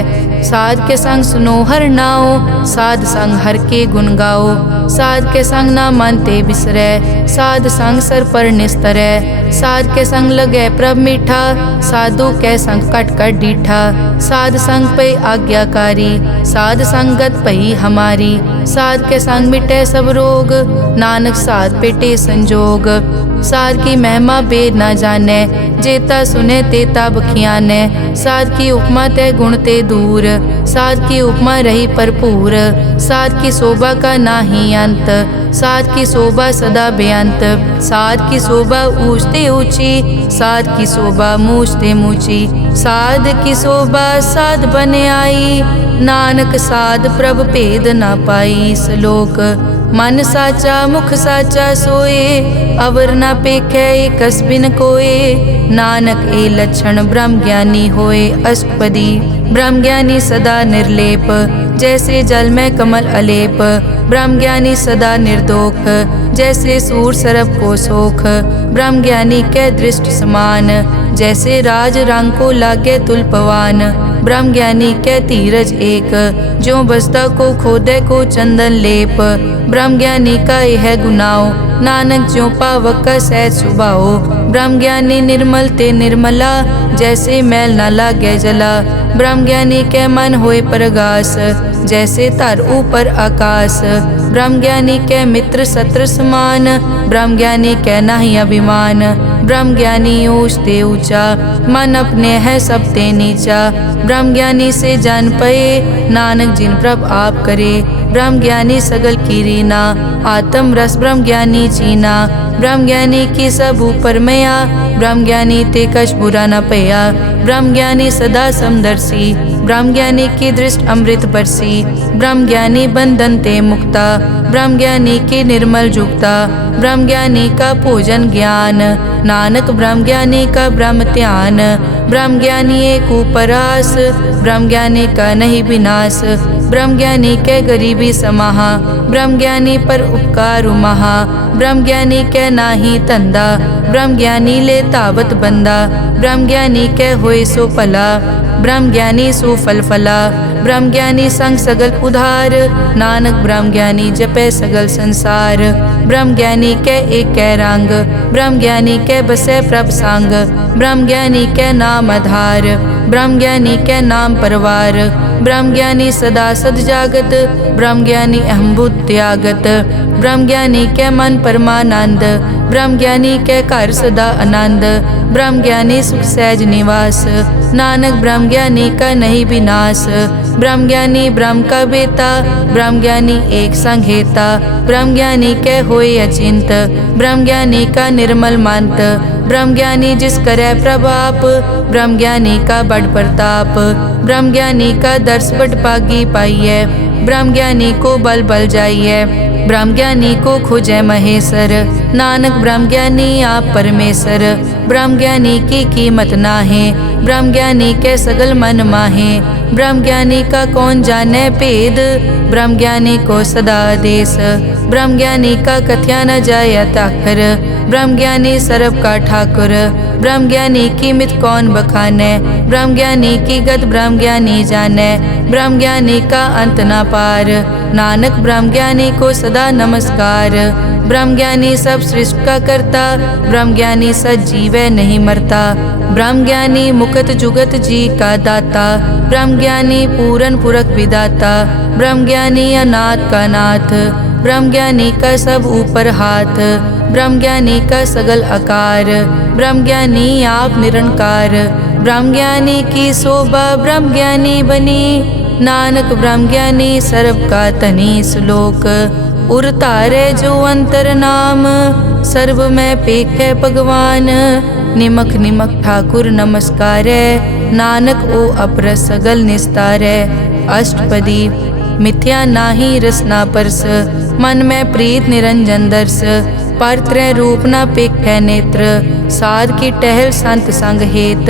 साध के संग सुनो हर नाओ, साध संग हर के गुण गाओ। साध के संग ना मन ते बिसरै, साध संग सर पर निस्तरै। साध के संग लगै प्रभ मीठा, साधु के संग कट कट डीठा। साध संग पे आज्ञाकारी, साध संगत पई हमारी। साध के संग मिटे सब रोग, नानक साध पेटे संजोग। साध की महिमा बेद ना जाने, जेता सुने तेता बखियाने। साध की उपमा ते गुण ते दूर, साध की उपमा रही भरपूर। साध की शोभा का नाही अंत, साध की शोभा सदा बेअंत। साध की शोभा ऊंचते ऊंची, साध की शोभा मूछते मूची। साध की शोभा साध बने आई, नानक साध प्रभ भेद ना पाई। श्लोक मन साचा मुख साचा सोए, अवर ना पेखै कस बिन कोए। नानक ए लक्षण ब्रह्म ज्ञानी होए। अष्टपदी ब्रह्म ज्ञानी सदा निर्लेप, जैसे जल में कमल अलेप। ब्रह्म ज्ञानी सदा निर्दोख, जैसे सूर सरब को सोख। ब्रह्म ज्ञानी के दृष्ट समान, जैसे राज रंग को लागे तुलपवान। ब्रह्म ज्ञानी के धीरज एक, जो बसता को खोदे को चंदन लेप। ब्रह्म ज्ञानी का यह गुनाओ, नानक ज्यों पावक का सहज सुभाओ। ब्रह्म ज्ञानी निर्मल ते निर्मला, जैसे मैल न लागे जला। ब्रह्म ज्ञानी के मन होए प्रगास, जैसे तर ऊपर आकाश। ब्रह्म ज्ञानी के मित्र शत्रु समान, ब्रह्म ज्ञानी के नाही अभिमान। ब्रह्म ज्ञानी ऊंच ते ऊंचा, मन अपने है सब ते नीचा। ब्रह्म ज्ञानी से जान पए, नानक जिन प्रभ आप करे। ब्रह्म ज्ञानी सगल की रीना, आत्म रस ब्रह्म ज्ञानी चीना। ब्रह्म ज्ञानी की सब ऊपर मया, ब्रह्म ज्ञानी ते कछ बुरा न पया। ब्रह्म ज्ञानी सदा समदर्शी, ब्रह्म ज्ञानी की दृष्ट अमृत बरसी। ब्रह्म ज्ञानी बंधन ते मुक्ता, ब्रह्म ज्ञानी की निर्मल जुक्ता। ब्रह्म ज्ञानी का पूजन ज्ञान, नानक ब्रह्म ज्ञानी का ब्रह्म ध्यान। ब्रह्म ज्ञानी एक उपरास, ब्रह्म ज्ञानी का नहीं विनाश। ब्रह्म ज्ञानी के गरीबी समाहा, ब्रह्म ज्ञानी पर उपकार महा। ब्रह्म ज्ञानी के नाही तंदा, ब्रह्म ज्ञानी ले तावत बंदा। ब्रह्म ज्ञानी के होए सो फला, ब्रह्म ज्ञानी सो फल फला। ब्रह्म ज्ञानी संग सगल उधार, नानक ब्रह्म ज्ञानी जपे सगल संसार। ब्रह्म ज्ञानी के एक कै रंग, ब्रह्म ज्ञानी के बसे प्रभ संग। ब्रह्म ज्ञानी के नाम आधार, ब्रह्म ज्ञानी के नाम परवार। ब्रह्म ज्ञानी सदा सद जागत, ब्रह्म ज्ञानी अहम बुद्ध त्यागत। ब्रह्म ज्ञानी के मन परमानंद, ब्रह्म ज्ञानी के घर सदा आनंद। ब्रह्म ज्ञानी सुख सहज निवास, नानक ब्रह्म ज्ञानी का नहीं विनाश। ब्रह्म ज्ञानी ब्रह्म का बेटा, ब्रह्म ज्ञानी एक संग हेता। ब्रह्म ज्ञानी के होए अचिंत, ब्रह्म ज्ञानी का निर्मल मंत। ब्रह्म ज्ञानी जिस करे प्रभाप, ब्रह्म ज्ञानी का बड़ प्रताप। ब्रह्म ज्ञानी का दर्श बड़ पागी पाइए, ब्रह्म ज्ञानी को बल बल जाइए। ब्रह्म ज्ञानी को खोजे महेश्वर, नानक ब्रह्म ज्ञानी आप परमेश्वर। ब्रह्म ज्ञानी की कीमत नाहे, ब्रह्म ज्ञानी के सगल मन माहे। ब्रह्म ज्ञानी का कौन जाने भेद, ब्रह्म ज्ञानी को सदा आदेश। ब्रह्म ज्ञानी का कथ्या न जाय ताखर, ब्रह्म ज्ञानी सर्व का ठाकुर। ब्रह्म ज्ञानी की मित कौन बखाने, ब्रह्म ज्ञानी की गत ब्रह्म ज्ञानी जाने। ब्रह्म ज्ञानी का अंत न पार, नानक ब्रह्म ज्ञानी को सदा नमस्कार। ब्रह्म ज्ञानी सब सृष्ट का करता, ब्रह्म ज्ञानी सजीवै नहीं मरता। ब्रह्म ज्ञानी मुकत जुगत जी का दाता, ब्रह्म ज्ञानी पूरन पुरख विदाता। ब्रह्म ज्ञानी अनाथ का नाथ, ब्रह्म ज्ञानी का सब ऊपर हाथ। ब्रह्म ज्ञानी का सगल आकार, ब्रह्म ज्ञानी आप निरंकार। ब्रह्म ज्ञानी की शोभा ब्रह्म ज्ञानी बनी, नानक ब्रह्म ज्ञानी सर्व का तनी। श्लोक उर तारे जो अंतर नाम, सर्व में पेखे भगवान। निमक निमक ठाकुर नमस्कारे, नानक ओ अपर सगल निस्तारे। अष्टपदी मिथ्या नाही रसना परस, मन में प्रीत निरंजन दर्श। पर त्रय रूप न पेखे नेत्र, साध की टहल संत संग हेत।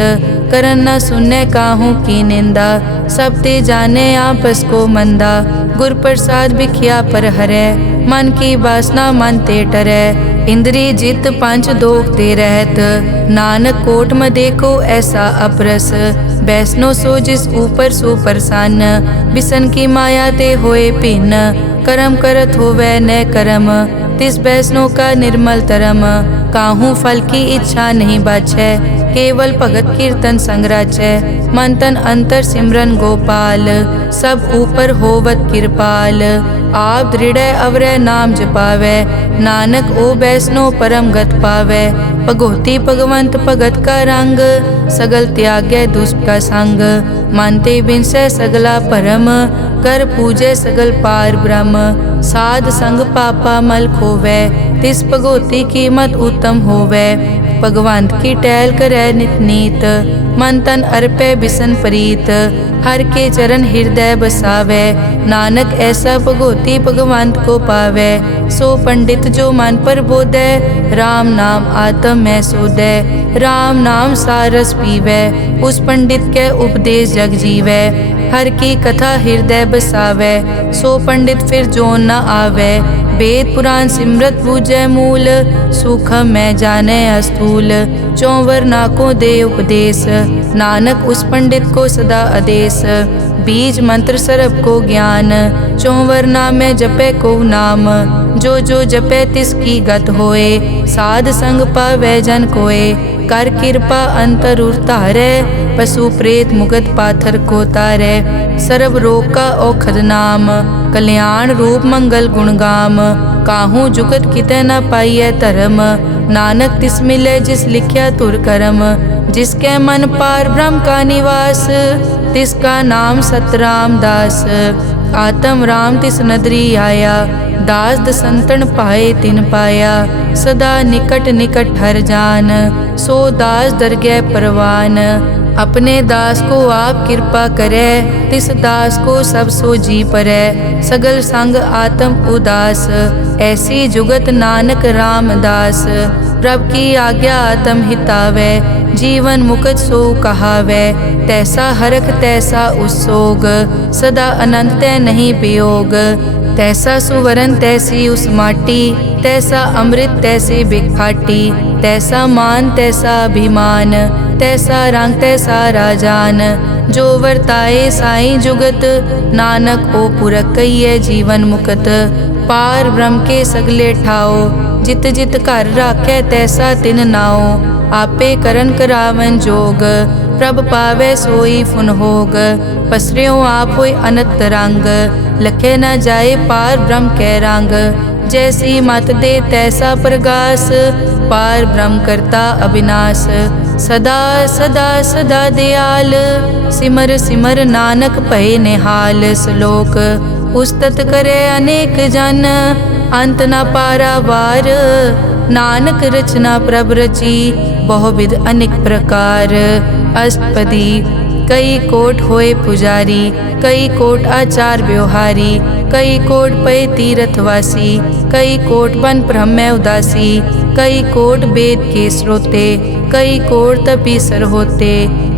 करन न सुनने काहू की निंदा, सब ते जाने आपस को मंदा। गुर प्रसाद बिखिया पर हरै, मन की वासना मन ते टरै। इंद्री जित पंच दोख ते रहत, नानक कोट में देखो ऐसा अपरस। वैष्णो सो जिस ऊपर सो प्रसन्न, बिसन की माया ते होए भिन्न। कर्म करत होवै न कर्म, तिस वैष्णो का निर्मल तरम। काहू फल की इच्छा नहीं बाछै, केवल भगत कीर्तन संग राचै। मन तन अंतर सिमरन गोपाल, सब ऊपर होवत कृपाल। आप दृढ़ अवरै नाम जपावै, नानक ओ वैष्णो परम गत पावै। भगोती भगवंत भगत का रंग, सगल त्यागै दुष्ट का संग। मानते बिनसै सगला परम, कर पूजै सगल पार ब्रह्म। साध संग पापा मल खोवै, तिस भगोती कीमत उत्तम होवै। भगवंत की टहल करै नित नीत, मन तन अर्पै बिसन प्रीत। हर के चरण हृदय बसावै, नानक ऐसा भगोती भगवंत को पावै। सो पंडित जो मन पर बोधै, राम नाम आत्म में सोधै। राम नाम सारस पीवै, उस पंडित के उपदेश जग जीवै। हर की कथा हृदय बसावै, सो पंडित फिर जोन न आवै। वेद पुराण सिमरत बूझै मूल, सूखम मैं जाने अस्थूल। चौवर ना को दे उपदेश, नानक उस पंडित को सदा आदेश। बीज मंत्र सरब को ज्ञान, चौवर ना में जपै को नाम। जो जो जपै तिसकी गत होए, साध संग पावै जन कोए। कर कृपा अंतर उतारै, पशु प्रेत मुगत पाथर को तारै। सर्व रोग का औखद नाम, कल्याण रूप मंगल गुणगाम। काहू जुगत कितै न पाइयै धर्म, नानक तिस मिलै जिस लिखिया तुर करम। जिसके मन पार ब्रह्म का निवास, तिसका नाम सतराम दास। आत्म राम तिस नदरी आया, दास दसंतन पाए तिन पाया। सदा निकट निकट हर जान, सो दास दरगह परवान। अपने दास को आप कृपा करे, तिस दास को सब सो जी परै। सगल संग आत्म उदास, ऐसी जुगत नानक रामदास। प्रभ की आज्ञा आत्म हितावै, जीवन मुकत सो कहावै। तैसा हरख तैसा उसोग, सदा अनंत तै नहीं वियोग। तैसा सुवरन तैसी उस माटी, तैसा अमृत तैसी बिखाटी। तैसा मान तैसा अभिमान, तैसा रंग तैसा राजान। जो वर्ताए साईं जुगत, नानक ओ पुरख कहिए जीवन मुकत। पार ब्रह्म के सगले ठाओ, जित जित घर राखै तैसा तिन नाओ। आपे करन करावन जोग, प्रभ पावै सोई फुन होग। पसरियों आप होय अनंत रंग, लखे न जाए पार ब्रह्म कै रंग। जैसी मत दे तैसा प्रगास, पार ब्रह्म करता अविनाश। सदा सदा सदा दयाल, सिमर सिमर नानक भय निहाल। श्लोक उस्तत करे अनेक जन, अंत न पारावार। नानक रचना प्रभ रची, बहुविध अनेक प्रकार। अष्टपदी कई कोट होए पुजारी, कई कोट आचार व्यवहारी। कई कोट पै तीर्थवासी, कई कोट बन ब्रह्म उदासी। कई कोट वेद के स्रोते, कई कोट तपीसर होते।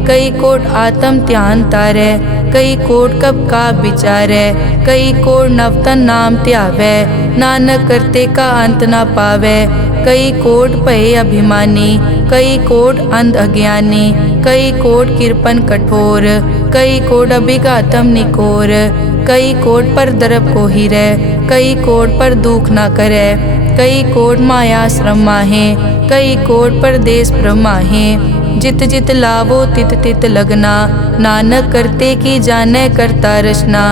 कई कोट आत्म ध्यान तारै, कई कोट कब का विचारै। कई कोट नवतन नाम ध्यावै, नानक करते का अंत न पावै। कई कोट भय अभिमानी, कई कोट अंध अज्ञानी। कई कोट कृपन कठोर, कई कोट अभिघातम निकोर। कई कोट पर दरब को हिरै, कई कोट पर दुख न करै। कई कोट माया श्रम माहे, कई कोट परदेश ब्रह्माहे। जित जित लावो तित तित लगना, नानक करते की जानै करता रचना।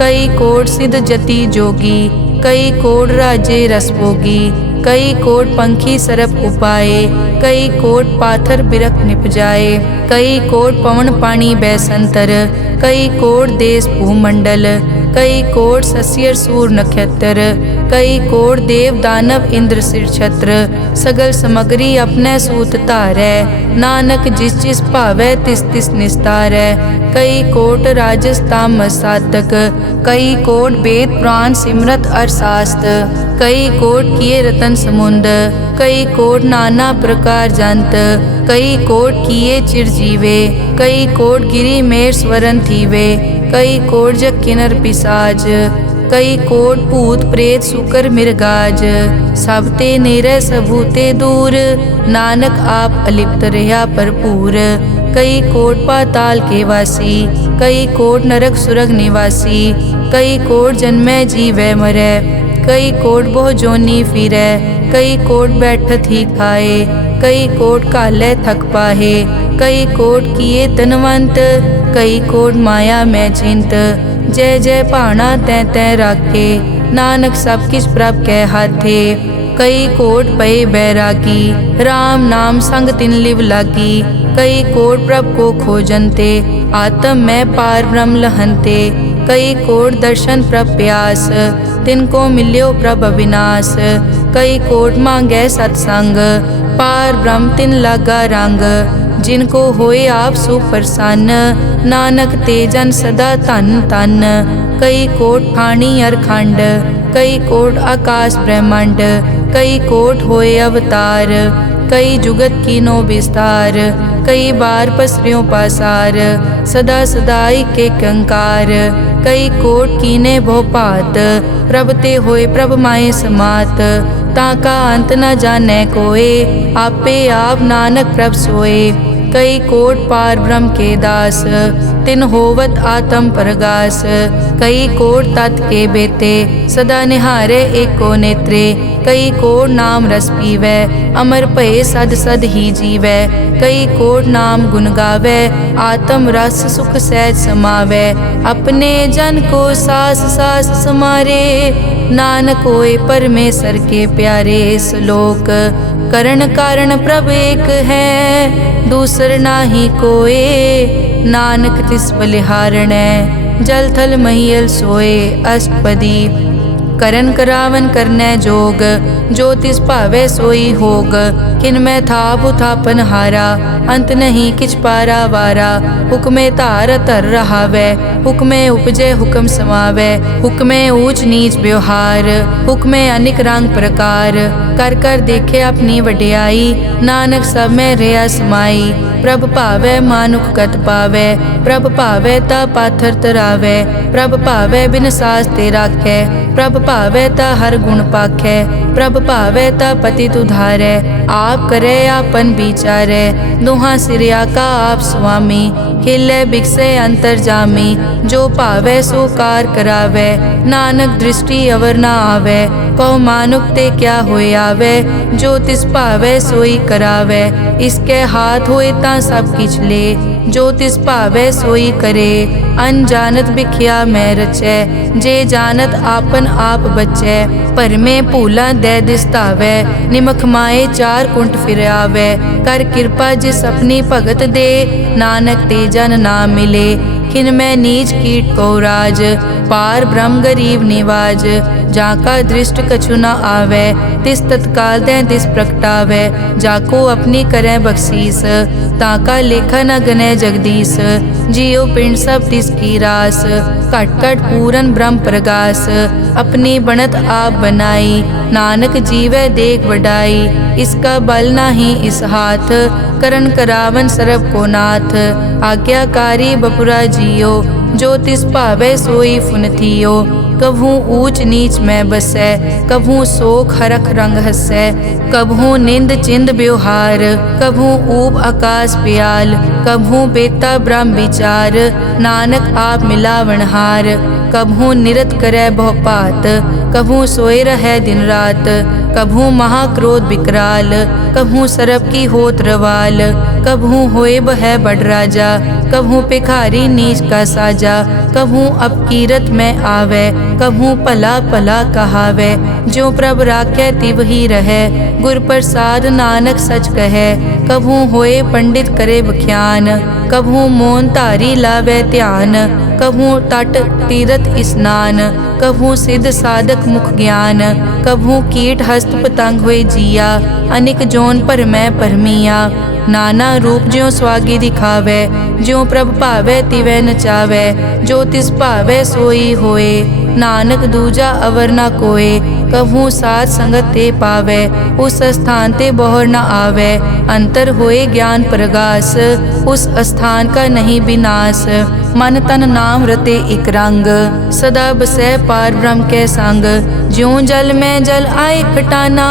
कई कोट सिद्ध जति जोगी, कई कोट राजे रस भोगी। कई कोट पंखी सरप उपाए, कई कोट पाथर बिरख निप जाए। कई कोट पवन पानी बैसंतर, कई कोट देश भूमंडल। कई कोट सस्यर सूर नक्षत्र, कई कोट देव दानव इंद्र सिर छत्र। सगल समग्री अपने सूत धारै, नानक जिस जिस भावै तिस तिस निस्तारै। कई कोट राजस तामस साधक, कई कोट वेद पुराण सिमरत अरशास्त्र। कई कोट किए रतन समुंद, कई कोट नाना प्रकार जंत। कई कोट किए चिरजीवे, कई कोट गिरी मेर स्वरन थीवे। कई कोट जग किन्नर पिसाज, कई कोट भूत प्रेत सुकर मिर्गाज। सबते नेरै सबूते दूर, नानक आप अलिप्त रहा भरपूर। कई कोट पाताल के वासी, कई कोट नरक सुरग निवासी, कई कोट जन्मै जीवै मरै, कई कोट बहु जोनी फिरै, कई कोट बैठत ही खाए, कई कोट कालै थक पाहे, कई कोट किए तनवंत, कई कोट माया मैं चिंत, जय जय भाना तै तै राखे, नानक सब किछ प्रभ कै हाथे, कई कोट पए बैरागी, राम नाम संग तिन लिव लागी, कई कोट प्रभ को खोजनते, आत्म में पार ब्रह्म लहनते, कई कोट दर्शन प्रभ प्यास, तिनको मिल्यो प्रभ अविनाश, कई कोट मांगै सतसंग, पार ब्रह्म तिन लागा रंग, जिनको होए आप सुप्रसन्न, नानक ते जन सदा धन धन, कई कोट ठाणी अरखंड, कई कोट आकाश ब्रह्मांड, कई कोट होए अवतार, कई जुगत कीनो विस्तार, कई बार पसरियों पासार, सदा सदाई के कंकार, कई कोट कीने भो पात, प्रभ ते होए प्रभ माए समात, ताका अंत न जाने कोए, आपे आप नानक प्रभ सोए, कई कोट पार ब्रह्म के दास, तिन होवत आत्म प्रगास, कई कोट तत् के बेते, सदा निहारे एको नेत्रे, कई कोट नाम रस पीवै, अमर भये सद सद ही जीवै, कई कोट नाम गुण गावै, आत्म रस सुख सहज समावै, अपने जन को सास सास समारे, नानक होए परमेश्वर के प्यारे, श्लोक करण कारण प्रभ एक है, दूसर नाही कोए, नानक तिस बलिहारणै, जल थल महियल सोए, अष्टपदी करन करावन करनै जोग, जो तिस भावै सोई होग, किन मैं थाप उथापन हारा, अंत नहीं किछ पारा वारा, हुक्मे धार धर रहावै, हुक्मे उपजे हुक्म समावै, हुक्मे ऊंच नीच व्यवहार, हुक्मे अनिक रंग प्रकार, कर कर देखे अपनी वडियाई, नानक सब में रहा समाई, प्रभ भावै मानुख गत पावै, प्रभ भावै ता पाथर तरावै, प्रभ भावै बिन सास ते राखै, प्रभ भावै ता हर गुण पाखै, प्रभ भावै ता पतित उधारै, आप करे आपन विचारै, दुहा सिरिया का आप स्वामी, खिलै बिकसे अंतर जामी, जो भावै सो कार करावै, नानक दृष्टि अवर न आवै, कहो मानुक ते क्या होए आवै, जो तिस भावै सोई करावै, इसके हाथ होए ता सब किछ ले, जो तिस भावै सोई करे, अनजानत बिखिया मैं रचै, जे जानत आपन आप बचै, पर में भूला दे दिसतावै, निमख माए चार कुंट फिर आवै, कर कृपा जिस अपनी भगत दे, नानक ते जन ना मिले, खिन मैं नीच कीट को राज, पार ब्रह्म गरीब निवाज, जाका दृष्ट कछु न आवै, तिस तत्काल दे तिस प्रगटावै, जाको अपनी करै बख्शीस, ताका लेखा न गनै जगदीश, जियो पिंड सब तिस की रास, घट घट पूरन ब्रह्म प्रगास, अपनी बनत आप बनाई, नानक जीवै देख वडाई, इसका बल नाही इस हाथ, करन करावन सरब को नाथ, आज्ञाकारी बपुरा जियो, जो तिस भावै सोई फुनथियो, कभू ऊंच नीच में बसै, कभू सोख हरख रंग हसै, कभू निंद चिंद व्यवहार, कभू ऊब आकाश प्याल, कभू बेता ब्रह्म विचार, नानक आप मिलावनहार, कभू निरत करै बहु पात, कभू सोए रहै दिन रात, कभू महाक्रोध विकराल, कभू सरब की होत रवाल, कभू होए बह बड़ राजा, कभू भिखारी नीच का साजा, कभू अपकीरत में आवे, कभू भला भला कहावे, जो प्रभ राखै तिव ही रहै, गुर प्रसाद नानक सच कहै, कभू होए पंडित करे बख्यान, कभू मोन धारी लावे ध्यान, कभू तट तीरथ स्नान, कभू सिद्ध साधक मुख ज्ञान, कभू कीट हस्त पतंग होए जिया, अनिक जोन पर मैं परमिया, नाना रूप ज्यों स्वागी दिखावे, ज्यों प्रभ भावे तिवै नचावे, जो तिस भावे सोई होए, नानक दूजा अवर न कोय, कभू साथ संगत ते पावे, उस स्थान ते बोहर न आवे, अंतर होए ज्ञान प्रगास, उस स्थान का नहीं विनाश, मन तन नाम रते इक रंग, सदा बसै पार ब्रह्म के संग, ज्यों जल में जल आए खटाना,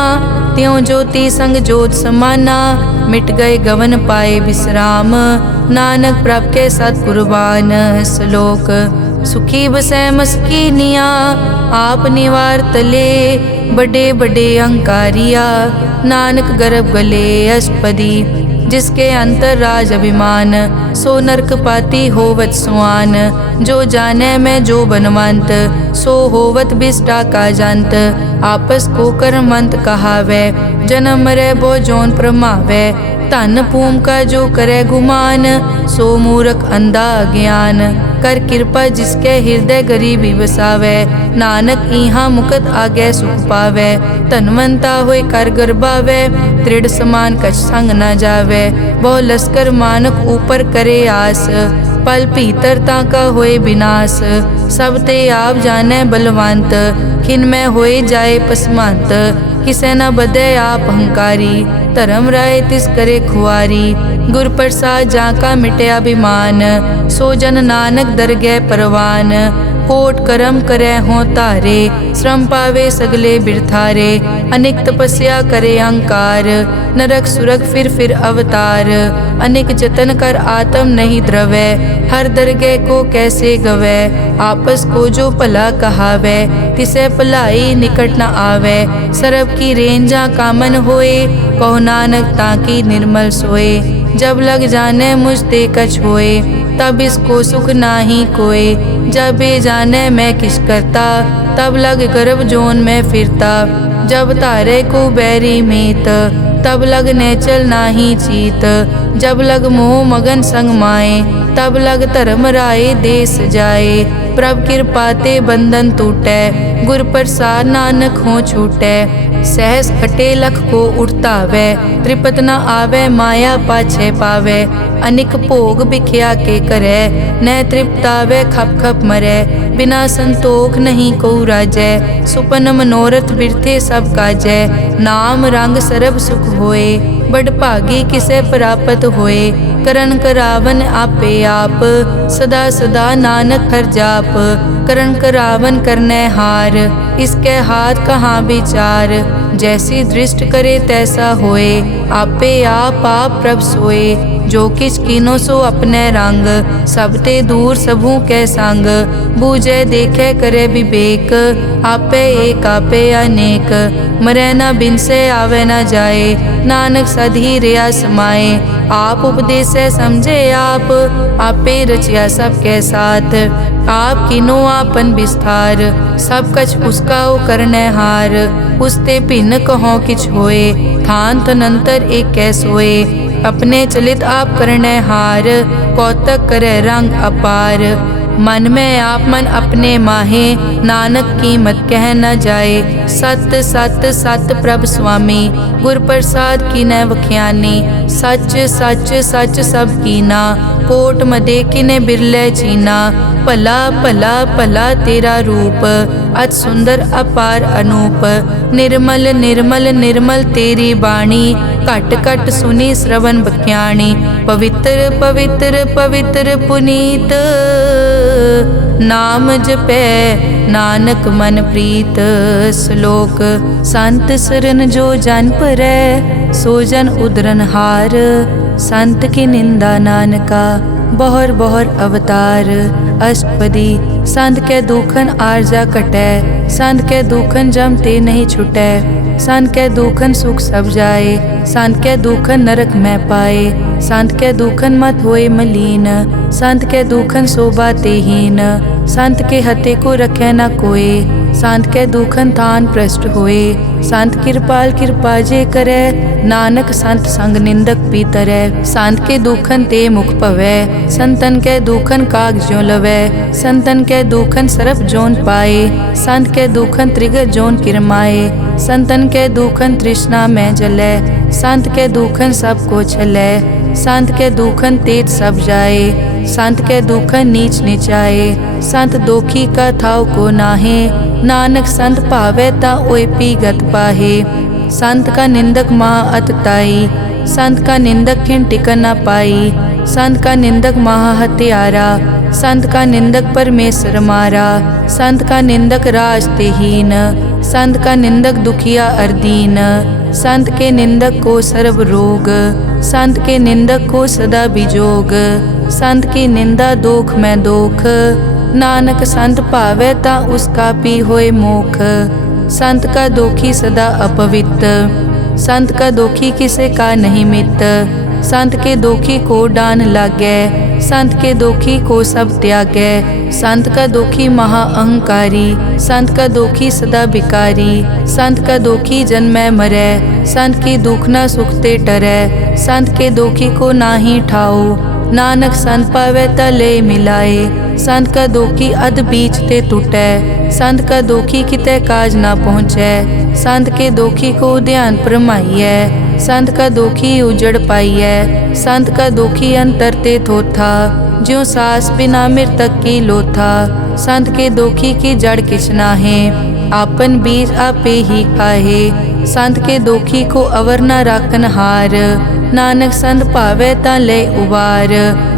त्यों ज्योति संग ज्योत समाना, मिट गए गवन पाए विश्राम। नानक प्रभ के सत कुर्बान, श्लोक सुखी बसै मस्कीनिया, आप निवार तले बड़े बड़े अहंकारिया। नानक गर्भ गले अष्टपदी, जिसके अंतर राज अभिमान। सो नरक पाती होवत सुआन, जो जाने में जो बनवंत। सो होवत बिष्टा का जंत, आपस को कर्मंत कहावे। जन्म मरे बो जोन प्रमावे, धन भूम का जो करे गुमान। सो मूर्ख अंधा ज्ञान, कर कृपा जिसके हृदय गरीबी बसावे। नानक इहाँ मुकत आगे सुख पावे, धनवंता होए कर गर्भावे। दृढ़ समान कछ संग न जावे, बहु लश्कर मानक ऊपर करे आस। पल भीतर ताका होए विनाश, सब ते आप जाने बलवंत। खिन में होए जाए पसमंत, किसे न बदे आप अहंकारी। धर्म राय तिस करे खुआरी, गुर प्रसाद जाका मिटे अभिमान। सो जन नानक दरगह परवान, कोट करम करे हों तारे। श्रम पावे सगले बिरथारे, अनेक तपस्या करे अहंकार। नरक सुरग फिर अवतार, अनेक जतन कर आत्म नहीं द्रवे। हर दरगह को कैसे गवे, आपस को जो भला कहावे। तिसे भलाई निकट न आवे, सरब की रेंजा कामन होए। कहो नानक ताकि निर्मल सोए, जब लग जाने मुझ ते कछ होए। तब इसको सुख नाही कोय, जब ये जाने मैं किस करता। तब लग गर्भ जोन में फिरता, जब तारे को बैरी मीत। तब लग नेचल नाही चीत, जब लग मोह मगन संग माए। तब लग धर्म राय देश जाए, प्रभ कृपाते बंधन टूटे। गुर प्रसाद नानक हो छूटे, सहस खटे लख को उठतावे। त्रिपत न आवे माया पाछे पावे, अनिक भोग बिख्या के करे। न तृप्तावे खप खप मरे, बिना संतोख नहीं को राजै। सुपन मनोरथ बिरथे सब काजै, नाम रंग सरब सुख होए। बड़ भागी किसे प्राप्त होए, करन करावन आपे आप। सदा सदा नानक हर जाप, करन करावन करने हार। इसके हाथ कहाँ विचार, जैसी दृष्ट करे तैसा होए। आपे आप प्रभ सोए, जो किछ कीनो सो अपने रंग। सब ते दूर सबू के संग, बूझे देखे करे विवेक। आपे एक आपे अनेक, मरे न बिन से आवे न जाए। नानक सधी रिया समाए, आप उपदेसे समझे आप। आपे रचिया सबके साथ, आप किनो आपन विस्तार। सब कछ उसका ओ करने हार, उसते भिन्न कहो किछ होए। थान तनंतर एक कैसोए, अपने चलित आप करने हार। कौतक करे रंग अपार, मन में आप मन अपने माहे। नानक कीमत कह न जाए, सत सत सत प्रभ स्वामी। गुर प्रसाद की न वख्यानी, सच सच सच सब कीना। कोट मदे किने बिरले चीना, भला भला भला तेरा रूप। अति सुंदर अपार अनूप, निर्मल निर्मल निर्मल तेरी बाणी। घट घट सुनी श्रवण बख्याणी, पवित्र पवित्र पवित्र पुनीत। नाम जपै नानक मन प्रीत। श्लोक संत सरन जो जन परै, सो जन उदरन हार। संत की निंदा नानका, बहर बहर अवतार। अष्टपदी संत के दुखन आरजा कटै, संत के दुखन जम ते नहीं छुटै। संत के दुखन सुख सब जाए, संत के दुखन नरक में पाए। संत के दुखन मत होए मलीन, संत के दुखन शोभा तेहीन। संत के हते को रखे न कोय, संत के दुखन थान प्रष्ट होए। संत कृपाल कृपा जे करे, नानक संत संग निंदक भी तरै। संत के दुखन ते मुख पवै, संतन के दुखन काग ज्यों लवै। संतन के दुखन सरप जोन पाए, संत के दुखन त्रिगत जोन किरमाए। संतन के दुखन तृष्णा में जलै, संत के दुखन सब को छलै। संत के दुखन तेज सब जाए, संत के दुखन नीच नीचाए। संत दोखी का थाव को नाहे, नानक संत भावे ता ओए पी गत पाहे। संत का निंदक महा अतताई, संत का निंदक खिन टिकन न पाई। संत का निंदक महा हत्यारा, संत का निंदक परमेश्वर मारा। संत का निंदक राज तेहीन, संत का निंदक दुखिया अरदीन। संत के निंदक को सर्व रोग, संत के निंदक को सदा बिजोग। संत की निंदा दोख में दोख, नानक संत भावे ता उसका पी होए मोख। संत का दोखी सदा अपवित्र, संत का दोखी किसे का नहीं मित। संत के दोखी को डान लागै, संत के दोखी को सब त्यागै। संत का दोखी महा अहंकारी, संत का दोखी सदा बिकारी। संत का दोखी जन्मै मरै, संत की दुख न सुख ते टरै। संत के दोखी को नाही ठाओ, नानक संत पावै ता ले मिलाए। संत का दोखी अध बीच ते टूटै, संत का दोखी कितै काज ना पहुँचै। संत के दोखी को ध्यान परमाइयै, संत का दोखी उजड़ पाइयै। संत का दोखी अंतर ते थोथा, ज्यों सास बिना मृतक की लोथा। संत के दोखी की जड़ किछ नाहे, आपन बीज आपे ही खाहे। संत के दोखी को अवर न राखन हार, नानक संत भावै ता ले उबार।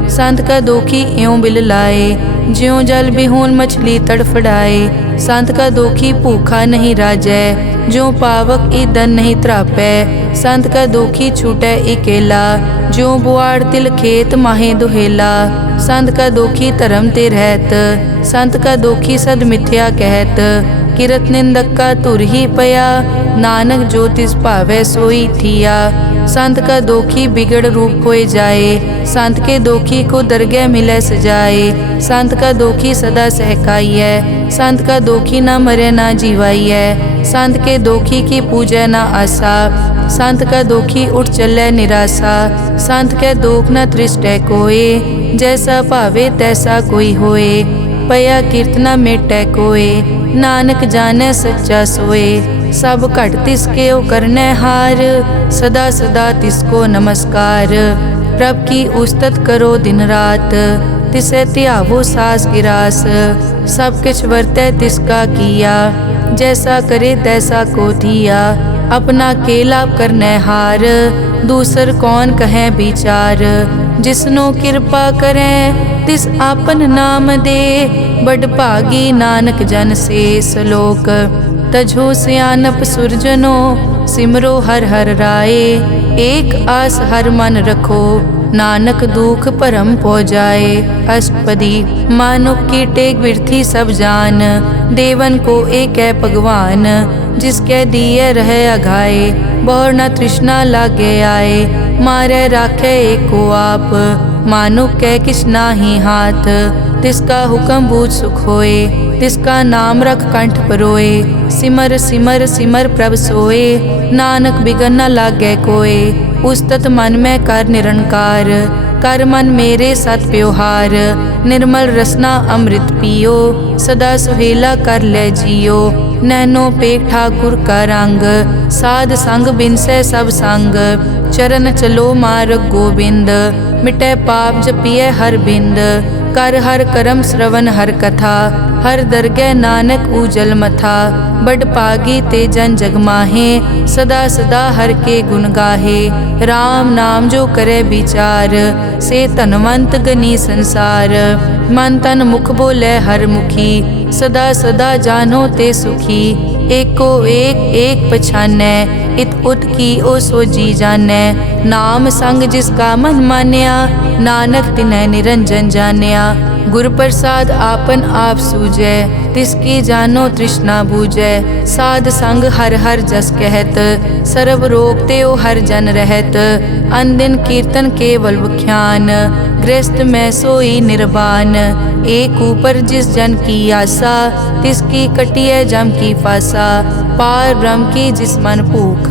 संत का दोखी इयों बिल लाए, ज्यों जल बिहून मछली तड़फड़ाए। संत का दोखी भूखा नहीं राजै, ज्यों पावक ईदन नहीं त्रापै। संत का दोखी छूटै इकेला, ज्यों बुआड़ तिल खेत माहे दुहेला। संत का दोखी धर्म ते रहत, संत का दोखी सद मिथ्या कहत। किरत निंदक का तुर ही पया, नानक जो तिस भावै सोई थिया। संत का दोखी बिगड़ रूप होए जाए, संत के दोखी को दरगह मिले सजाए। संत का दोखी सदा सहकाइयै, संत का दोखी ना मरे ना जीवाइयै। संत के दोखी की पूजै ना आसा, संत का दोखी उठ चलै निराशा। संत के दोख न तृष्टै कोय, जैसा भावे तैसा कोई होए। पया कीर्तना मेटै कोय, नानक जाने सच्चा सोए। सब घट तिसके ओ करनै हार, सदा सदा तिसको नमस्कार। प्रभ की उस्तत करो दिन रात, तिसे त्यावो सास गिरास। सब किछ वर्तै तिसका किया, जैसा करे तैसा को थिया। अपना केला करनै हार, दूसर कौन कहे विचार। जिसनो कृपा करै तिस आपन नाम दे, बड़ भागी नानक जन से सलोक। तजो सियानप सुरजनो, सिमरो हर हर राय। एक आस हर मन रखो, नानक दुख भरम पौ जाए। अष्टपदी मानुक की टेक बिरथी सब जान, देवन को एक है भगवान। जिसके दिए रहे अघाए, बहुर न तृष्णा लागे आए। मारे राखे एको आप, मानुक कै किछ नाही हाथ। तिसका हुक्म बूझ सुख होए, तिसका नाम रख कंठ परोए। सिमर सिमर सिमर प्रभ सोए, नानक बिगन न लागै कोय। उस्तत मन में कर निरंकार, कर मन मेरे सत व्यवहार। निर्मल रसना अमृत पियो, सदा सुहेला कर ले जियो। नैनो पेख ठाकुर का रंग, साध संग बिनसै सब संग। चरण चलो मार्ग गोबिंद, मिटै पाप जपिए हर बिंद। कर हर करम श्रवण हर कथा, हर दरगह नानक उजल मथा। बड़ पागी ते जन जग माहे, सदा सदा हर के गुण गाहे। राम नाम जो करे विचार, से धनवंत गनी संसार। मन तन मुख बोले हर मुखी, सदा सदा जानो ते सुखी। एको एक एक पछानै, इत उत की ओ सोजी जानै। नाम संग जिसका मन मान्या, नानक तिन्है निरंजन जान्या। गुर प्रसाद आपन आप सूझै, तिसकी जानो तृष्णा बूझै। साध संग हर हर जस कहत, सर्व रोग ते ओ हर जन रहत। अनदिन कीर्तन केवल बख्यान, गृहस्थ में सोई निर्वाण। एक ऊपर जिस जन की आशा, तिसकी कटिए जम की फासा। पार ब्रह्म की जिस मन भूख,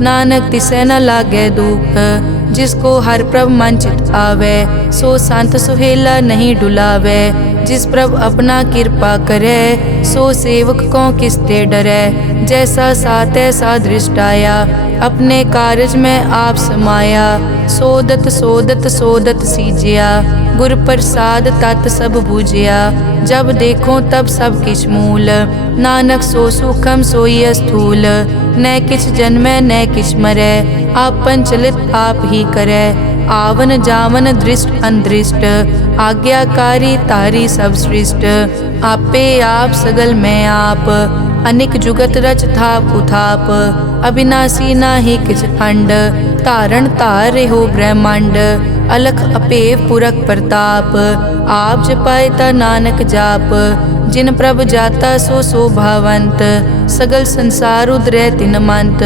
नानक तिसै न लागे दुख। जिसको हर प्रभ मन चित आवे, सो संत सुहेला नहीं डुलावे। जिस प्रभ अपना कृपा करे, सो सेवक को किसते डरै। जैसा सात ऐसा दृष्ट आया, अपने कारज में आप समाया। सोदत सोदत सोदत सीजिया, गुर प्रसाद तत् सब बूझिया। जब देखो तब सब किछ मूल, नानक सो सुखम सोई स्थूल। न किछ जन्मै न किछ मरै, आपन चलित आप ही करै। आवन जावन दृष्ट अनदृष्ट, आज्ञाकारी तारी सब सृष्ट। आपे आप सगल में आप, अनिक जुगत रच थाप उथाप, अविनाशी नाहि किछ खंड, धारण धार रेहो ब्रह्मांड, अलख अपेव पुरख प्रताप, आप जपाए ता नानक जाप, जिन प्रभ जाता सो शोभावंत, सगल संसार उदरै तिन मंत,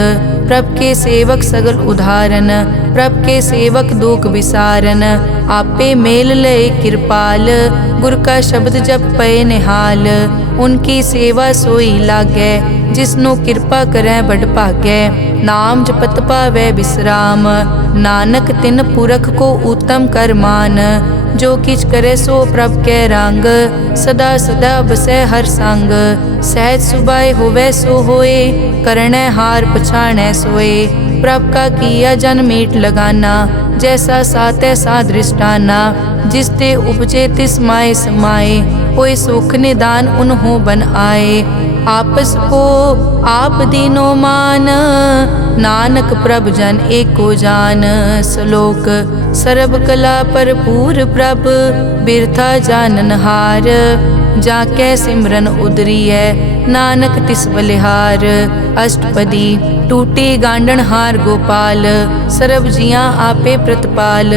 प्रभ के सेवक सगल उदाहरण, प्रभ के सेवक दुख विसारन, आपे मेल लय कृपाल, गुर का शब्द जप पए निहाल, उनकी सेवा सोई लागै, जिसनो कृपा करै बड़ भागै, नाम जपत पावै विश्राम, नानक तिन पुरख को उत्तम कर मान, जो किछ करे सो प्रभ कै रंग, सदा सदा बसै हर संग, सहज सुभाए होवै सो होए, करणै हार पछाणै सोए, प्रभ का किया जन मीट लगाना, जैसा सा तैसा दृष्टाना, जिस ते उपजे तिस माए समाए, होए सुख निदान उन्हों बन आए, आपस को आप दीनो मान, नानक प्रभ जन एको जान, श्लोक सर्ब कला भरपूर प्रभ, बिरथा जानन हार, जाकै सिमरन उदरियै, नानक तिस बलिहार, अष्टपदी टूटी गांडन हार गोपाल, सर्ब जियां आपे प्रतिपाल,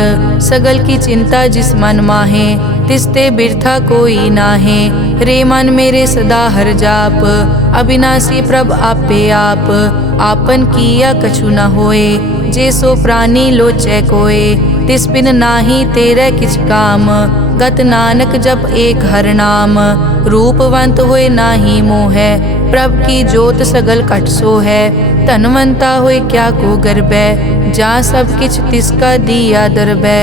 सगल की चिंता जिस मन माहे, तिसते बिरथा कोई नाहे, रे मन मेरे सदा हर जाप, अविनाशी प्रभ आपे आप, आपन किया कछु न होए, जे सो प्राणी लोचै कोय, तिस बिन नाही तेरे किछ काम, गत नानक जप एक हर नाम, रूपवंत होए नाही मोह, प्रभ की जोत सगल कट सो है, धनवंता होए क्या को गर्बै, जा सब किछ तिसका दिया दरबै,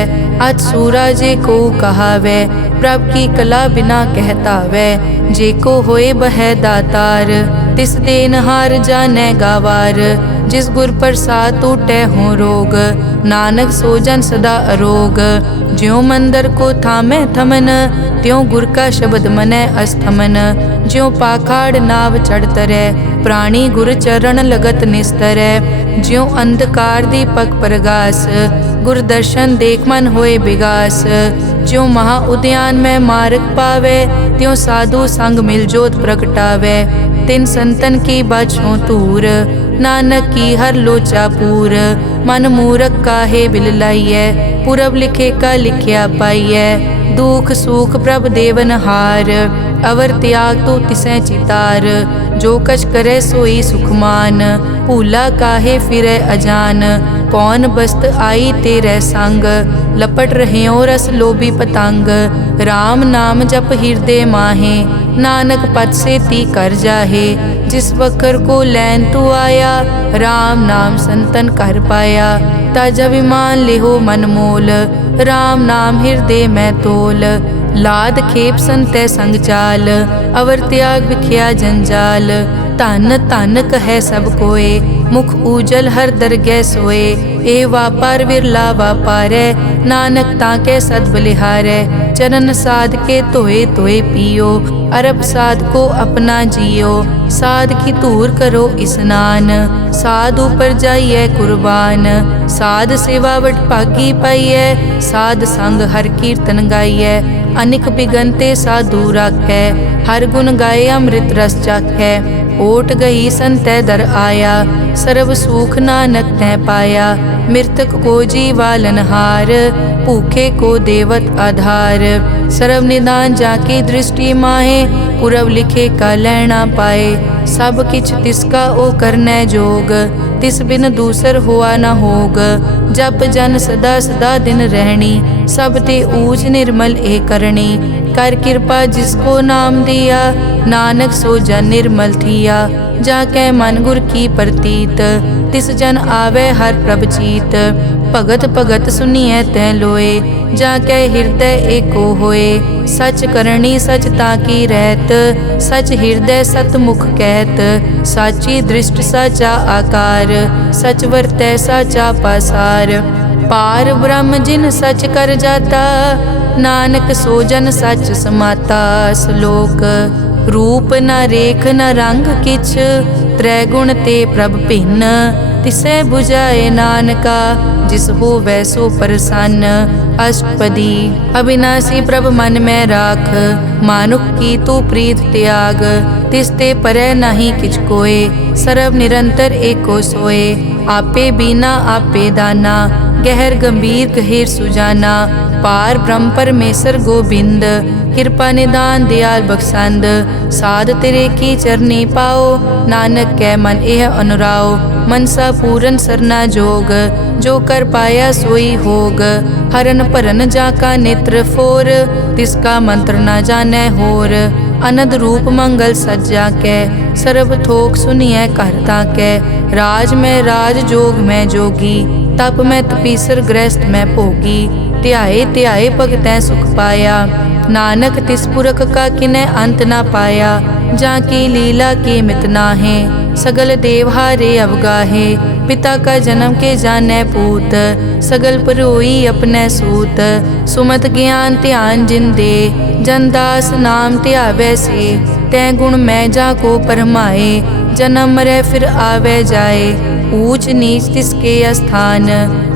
अत सूरा जे को कहावै, प्रभ की कला बिना कहतावै, जे को होए बह दातार, तिस देनहार जानै गावार, जिस गुर प्रसाद टूटै हो रोग, नानक सो जन सदा अरोग, ज्यों मंदिर को थामै थमन, त्यों गुर का शब्द मनै अस्थमन, ज्यों पाखाड़ नाव चढ़ तरै, प्राणी गुर चरण लगत निस्तरै, ज्यों अंधकार दीपक प्रगास, गुर दर्शन देख मन होए विगास, ज्यों महा उद्यान में मार्ग पावे, त्यों साधु संग मिल जोत प्रगटावे, तिन संतन की बाछों तूर, नानक की हर लोचा पूर, मन मूरख काहे बिल लाइयै, पुरब लिखे का लिखिया पाइयै, दुख सुख प्रभ देवन हार, अवर त्याग तो तिसै चितार, जो कछ करे सोई सुखमान, भूला काहे फिरै अजान, कौन बस्त आई तेरे संग, लपट रह्यो रस लोभी पतंग, राम नाम जप हृदय माहे, नानक पद से ती कर जाहे, जिस वकर को लैन तू आया, राम नाम संतन कर पाया, ताजा विमान लेहो मन मोल, राम नाम हृदय में तोल, लाद खेप संतै संग चाल, अवर त्याग बिख्या जंजाल, धन धन कहे सब कोय, मुख उजल हर दरगह सोए, ए वापार विरला वापारै, नानक ताके सद बलिहारै, चरण साध के धोए धोए पियो, अरब साध को अपना जियो, साध की धूर करो स्नान, साध ऊपर जाइए कुर्बान, साध सेवा वट भागी पाइयै, साध संग हर कीर्तन गाइयै, अनिक बिगनते साधु राखै, हर गुण गाए अमृत रस चाखै, ओट गई संतै दर आया, सर्व सुख नानक तै पाया, मृतक को जीवालन हार, भूखे को देवत आधार, सर्व निदान जाकी दृष्टि माहे, पुरब लिखे का लैना पाए, सब किछ तिसका ओ करनै जोग, तिस बिन दूसर हुआ न होग, जप जन सदा सदा दिन रहनी, सब ते ऊज निर्मल ए करनी, कर कृपा जिसको नाम दिया, नानक सो जन निर्मल थिया, जाकै मन गुर की प्रतीत, तिस जन आवे हर प्रभ चीत, भगत भगत सुनिए तै लोए, जाकै हृदय एको होए, सच करनी सच ताकी रहत, सच हृदय सतमुख कहत, साची दृष्ट साचा आकार, सच वर्तै साचा पासार, पार ब्रह्म जिन सच कर जाता, नानक सो जन सच समाता, श्लोक रूप न रेख न रंग किछ, त्रैगुण ते प्रभ भिन्न, तिसै बुझाए नानका, जिस होवै सो प्रसन्न, अष्टपदी। अविनाशी प्रभ मन में राख, मानुख की तू प्रीत त्याग। तिसते परै नहीं किछ कोय, सर्व निरंतर एको सोए। आपे बीना आपे दाना, गहर गंभीर गहीर सुजाना। पार ब्रह्म परमेश्वर गोबिंद, कृपा निदान दयाल बख्शंद। साध तेरे की चरनी पाओ, नानक कै मन एह अनुराओ। मनसा पूरन सरना जोग, जो कर पाया सोई होग। हरन भरन जाका नेत्र फोर, तिसका मंत्र न जानै होर। अनद रूप मंगल सज्जा कै, सर्व थोक सुनिए कर ताकै। राज में राज जोग में जोगी, तप में तपीसर गृहस्थ में भोगी। ध्याए ध्याए भगतैं सुख पाया, नानक तिस पुरख का किनै अंत ना पाया। जाकी लीला की मित नाहे, सगल देवहारे अवगाहे। पिता का जन्म के जानै पूत, सगल परोई अपने सूत। सुमत ज्ञान ध्यान जिन दे, जनदास नाम ध्यावै से। तै गुण मैं जाको परमाए, जन्म मरै फिर आवे जाए। ऊंच नीच तिसके स्थान,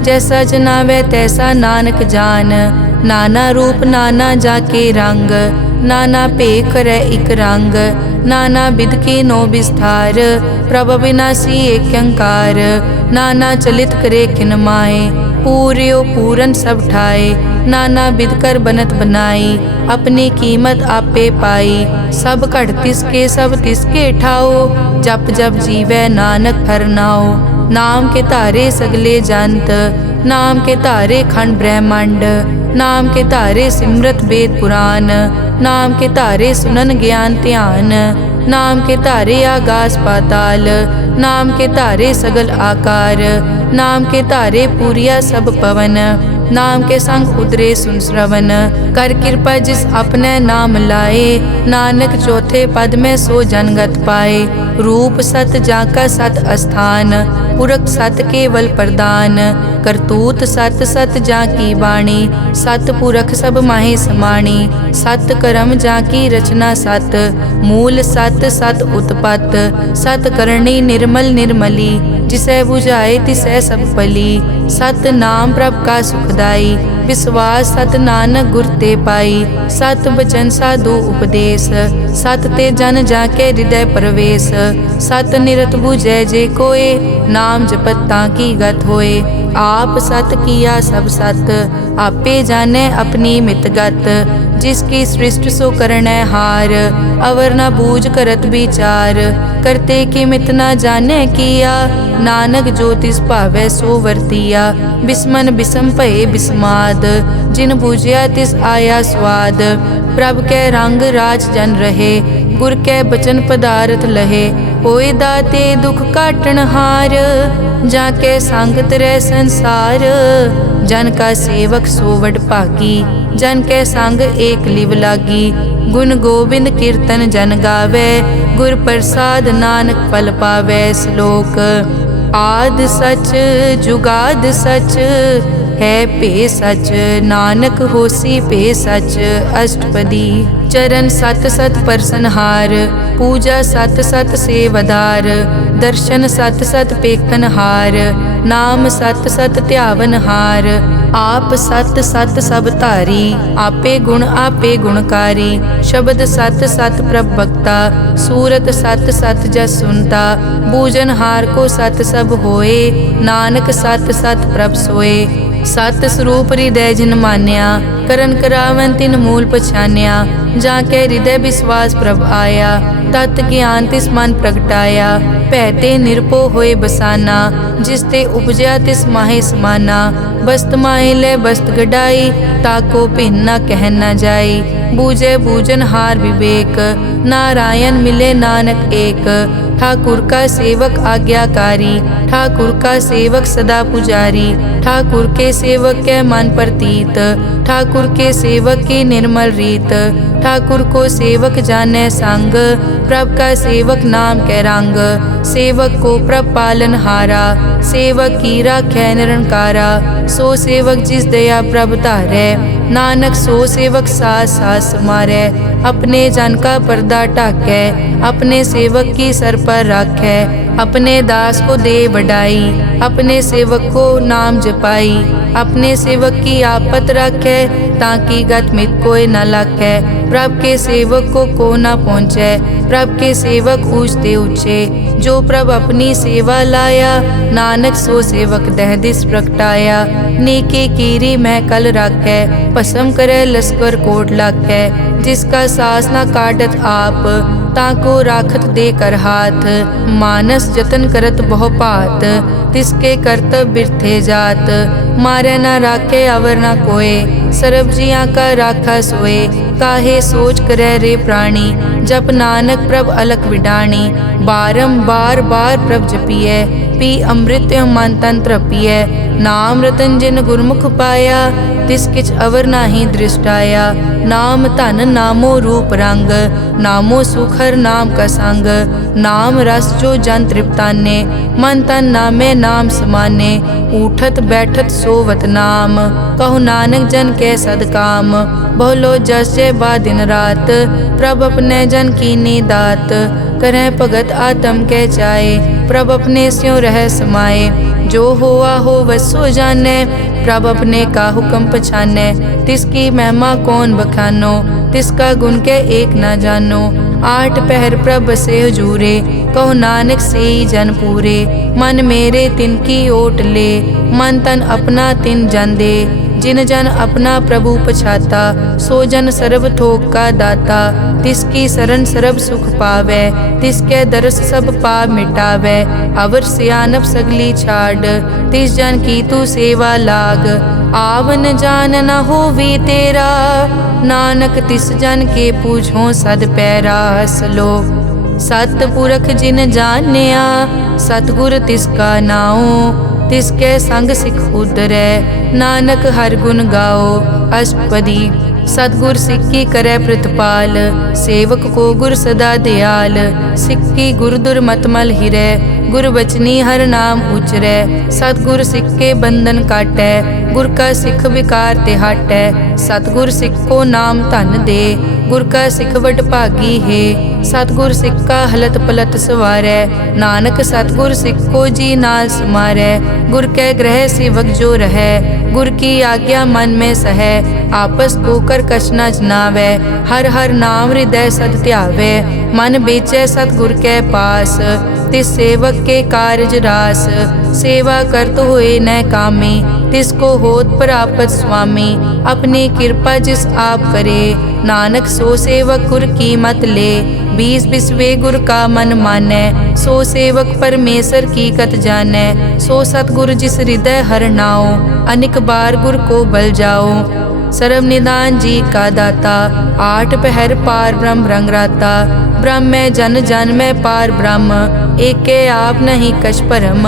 जैसा जनावे तैसा नानक जान। नाना रूप नाना जाके रंग, नाना भेख करे इक रंग। नाना बिध के नो विस्तार, प्रभ अविनाशी एक अंकार। नाना चलित करे खिन माए, पूर्यो पूरन सब ठाए। नाना बिध कर बनत बनाई, अपनी कीमत आपे पाई। सब घट तिसके सब तिसके ठाओ, जप जप जीवै नानक हर नाओ। नाम के तारे सगले जंत, नाम के तारे खंड ब्रह्मांड। नाम के तारे सिमरत वेद पुराण, नाम के तारे सुनन ज्ञान ध्यान। नाम के तारे आकाश पाताल, नाम के तारे सगल आकार। नाम के तारे पूरिया सब पवन, नाम के संग उतरे सुन श्रवण। कर कृपा जिस अपने नाम लाए, नानक चौथे पद में सो जनगत पाए। रूप सत जाका सत अस्थान, पुरख सत केवल प्रदान। करतूत सत सत जाकी वाणी, सत पुरख सब माहे समाणी। सत कर्म जाकी रचना सत, मूल सत सत उत्पत। सत करणी निर्मल निर्मली, जिसे बुझाए तिसै सब पली। सत नाम प्रभ का सुखदाई, विश्वास सत नानक गुर ते पाई। सत बचन साधु उपदेश, सत ते जन जाके हृदय प्रवेश। सत निरत बुझै जे कोय, नाम जपत ताकी गत होए। आप सत किया सब सत, आपे जाने अपनी मित गत। जिसकी सृष्टि सो करनै हार, अवर न बूझ करत विचार। करते की मित न जाने किया, नानक जो तिस भावै सो वर्तिया। बिस्मन बिसम भये बिस्माद, जिन बूझिया तिस आया स्वाद। प्रभ कै रंग राज जन रहे, गुर कै बचन पदारथ लहे। होए दाते दुख काटन हार, जाके संग तरै संसार। जन का सेवक सो वड भागी, जन कै संग एक लिव लागी। गुण गोबिंद कीर्तन जन गावे, गुर प्रसाद नानक फल पावे। श्लोक आद सच जुगाद सच, है पे सच नानक होसी पे सच। अष्टपदी। चरण सत सत परसनहार, पूजा सत सत सेवदार। दर्शन सत सत पेखनहार, नाम सत सत ध्यावनहार। आप सत सत सब धारी, आपे गुण आपे गुणकारी। शब्द सत सत प्रभ भक्ता, सूरत सत सत जस सुनता। बूझनहार को सत सब होए, नानक सत सत प्रभ सोए। सत स्वरूप हृदय जिन मान्या, करन करावन तिन मूल पछान्या। जाके हृदय विश्वास प्रभ आया, तत् ज्ञान तिस मन प्रगटाया। भैते निरपो होए बसाना, जिसते उपजया तिस माहे समाना। बस्त माहे ले बस्त गडाई, ताको भिन्न न कह न जाई। बूझे बूझन हार विवेक, नारायण मिले नानक एक। ठाकुर का सेवक आज्ञाकारी, ठाकुर का सेवक सदा पुजारी। ठाकुर के सेवक के मन प्रतीत, ठाकुर के सेवक की निर्मल रीत। ठाकुर को सेवक जाने संग, प्रभ का सेवक नाम कै रंग। सेवक को प्रभ पालन हारा, सेवक की राखै निरंकारा। सो सेवक जिस दया प्रभ धारै, नानक सो सेवक सास सास समारै। अपने जन का पर्दा ढाकै, अपने सेवक की सर पर राखै। अपने दास को दे बढ़ाई, अपने सेवक को नाम जपाई। अपने सेवक की आपत राखै, ताकि गत मित कोई न लाखै। प्रभ के सेवक को न पहुँचै, प्रभ के सेवक ऊंचते ऊंचे। जो प्रभ अपनी सेवा लाया, नानक सो सेवक दह दिस प्रगटाया। नेके कीरी मह कल राखै, भस्म करे लश्कर कोट लाखै। जिसका सास न काटत आप, ताको राखत दे कर हाथ। मानस जतन करत बहु भात, तिसके करतब बिरथे जात। मारे न राखे अवर न कोय, सर्ब जियां का राखा सोए। काहे सोच करे रे प्राणी, जप नानक प्रभ अलख विडाणी। बारंबार बार प्रभ जपिए, पी अमृत मन तन तृपिए। नाम रतन जिन गुरमुख पाया, तिस किछ अवर नाही दृष्टाया। नाम धन नामो रूप रंग, नामो सुखर नाम का संग। नाम रस जो जन तृप्ताने, मन तन नामे नाम समाने। उठत बैठत सोवत नाम, कहु नानक जन के सदकाम। बहुलो जस जय बा दिन रात, प्रभ अपने जन कीनी दात। करें भगत आत्म के चाए, प्रभ अपने स्यों रह समाए। जो होआ हो वसो जाने, प्रभ अपने का हुक्म पछाने। तिसकी महिमा कौन बखानो, तिसका गुण के एक न जानो। आठ पहर प्रभ से हजूरे, कहो नानक से जन पूरे। मन मेरे तिनकी ओट ले, मन तन अपना तिन जन दे। जिन जन अपना प्रभु पछाता, सो जन सर्व थोक का दाता। तिसकी शरण सर्व सुख पावे, तिसके दरस सब पाप मिटावे। अवर सियानप सगली छाड़, तिस जन की तू सेवा लाग। आवन जान न होवी तेरा, नानक तिस जन के पूछो सद पैरा। सलोक सतपुरख जिन जानिया, सतगुर तिसका नाओ। तिसके संग सिख उदरै, नानक हर गुण गाओ। अष्टपदी सतगुर सिक्की करे प्रतिपाल, सेवक को गुर सदा दयाल। सिक्की गुर दुर्मतमल हिरै, गुर बचनी हर नाम उचरै। सतगुर सिक्के बंधन काटै, गुर का सिख विकार ते हटै। सतगुर सिक्को नाम धन दे, गुर का सिख वड भागी है। सतगुर सिक्का हलत पलत सवारै, नानक सतगुर सिक्को जी नाल समारै। गुर कै ग्रह सेवक जो रहै, गुर की आज्ञा मन में सहै। आपस को कर कछ न जनावै, हर हर नाम हृदय सद ध्यावै। मन बेचै सतगुर कै पास, तिस सेवक के कारज रास। सेवा करत होए न कामे, तिसको होत प्रापत स्वामी। अपनी कृपा जिस आप करे, नानक सो सेवक गुर की मत ले। बीस बिसवे गुर का मन मानै, सो सेवक परमेश्वर की कत जानै। सो सतगुर जिस हृदय हर नाओ, अनिक बार गुर को बल जाओ। सर्व निदान जी का दाता, आठ पहर पार ब्रह्म रंग राता। ब्रह्म में जन जन में पार ब्रह्म, एके आप नहीं कछ परम।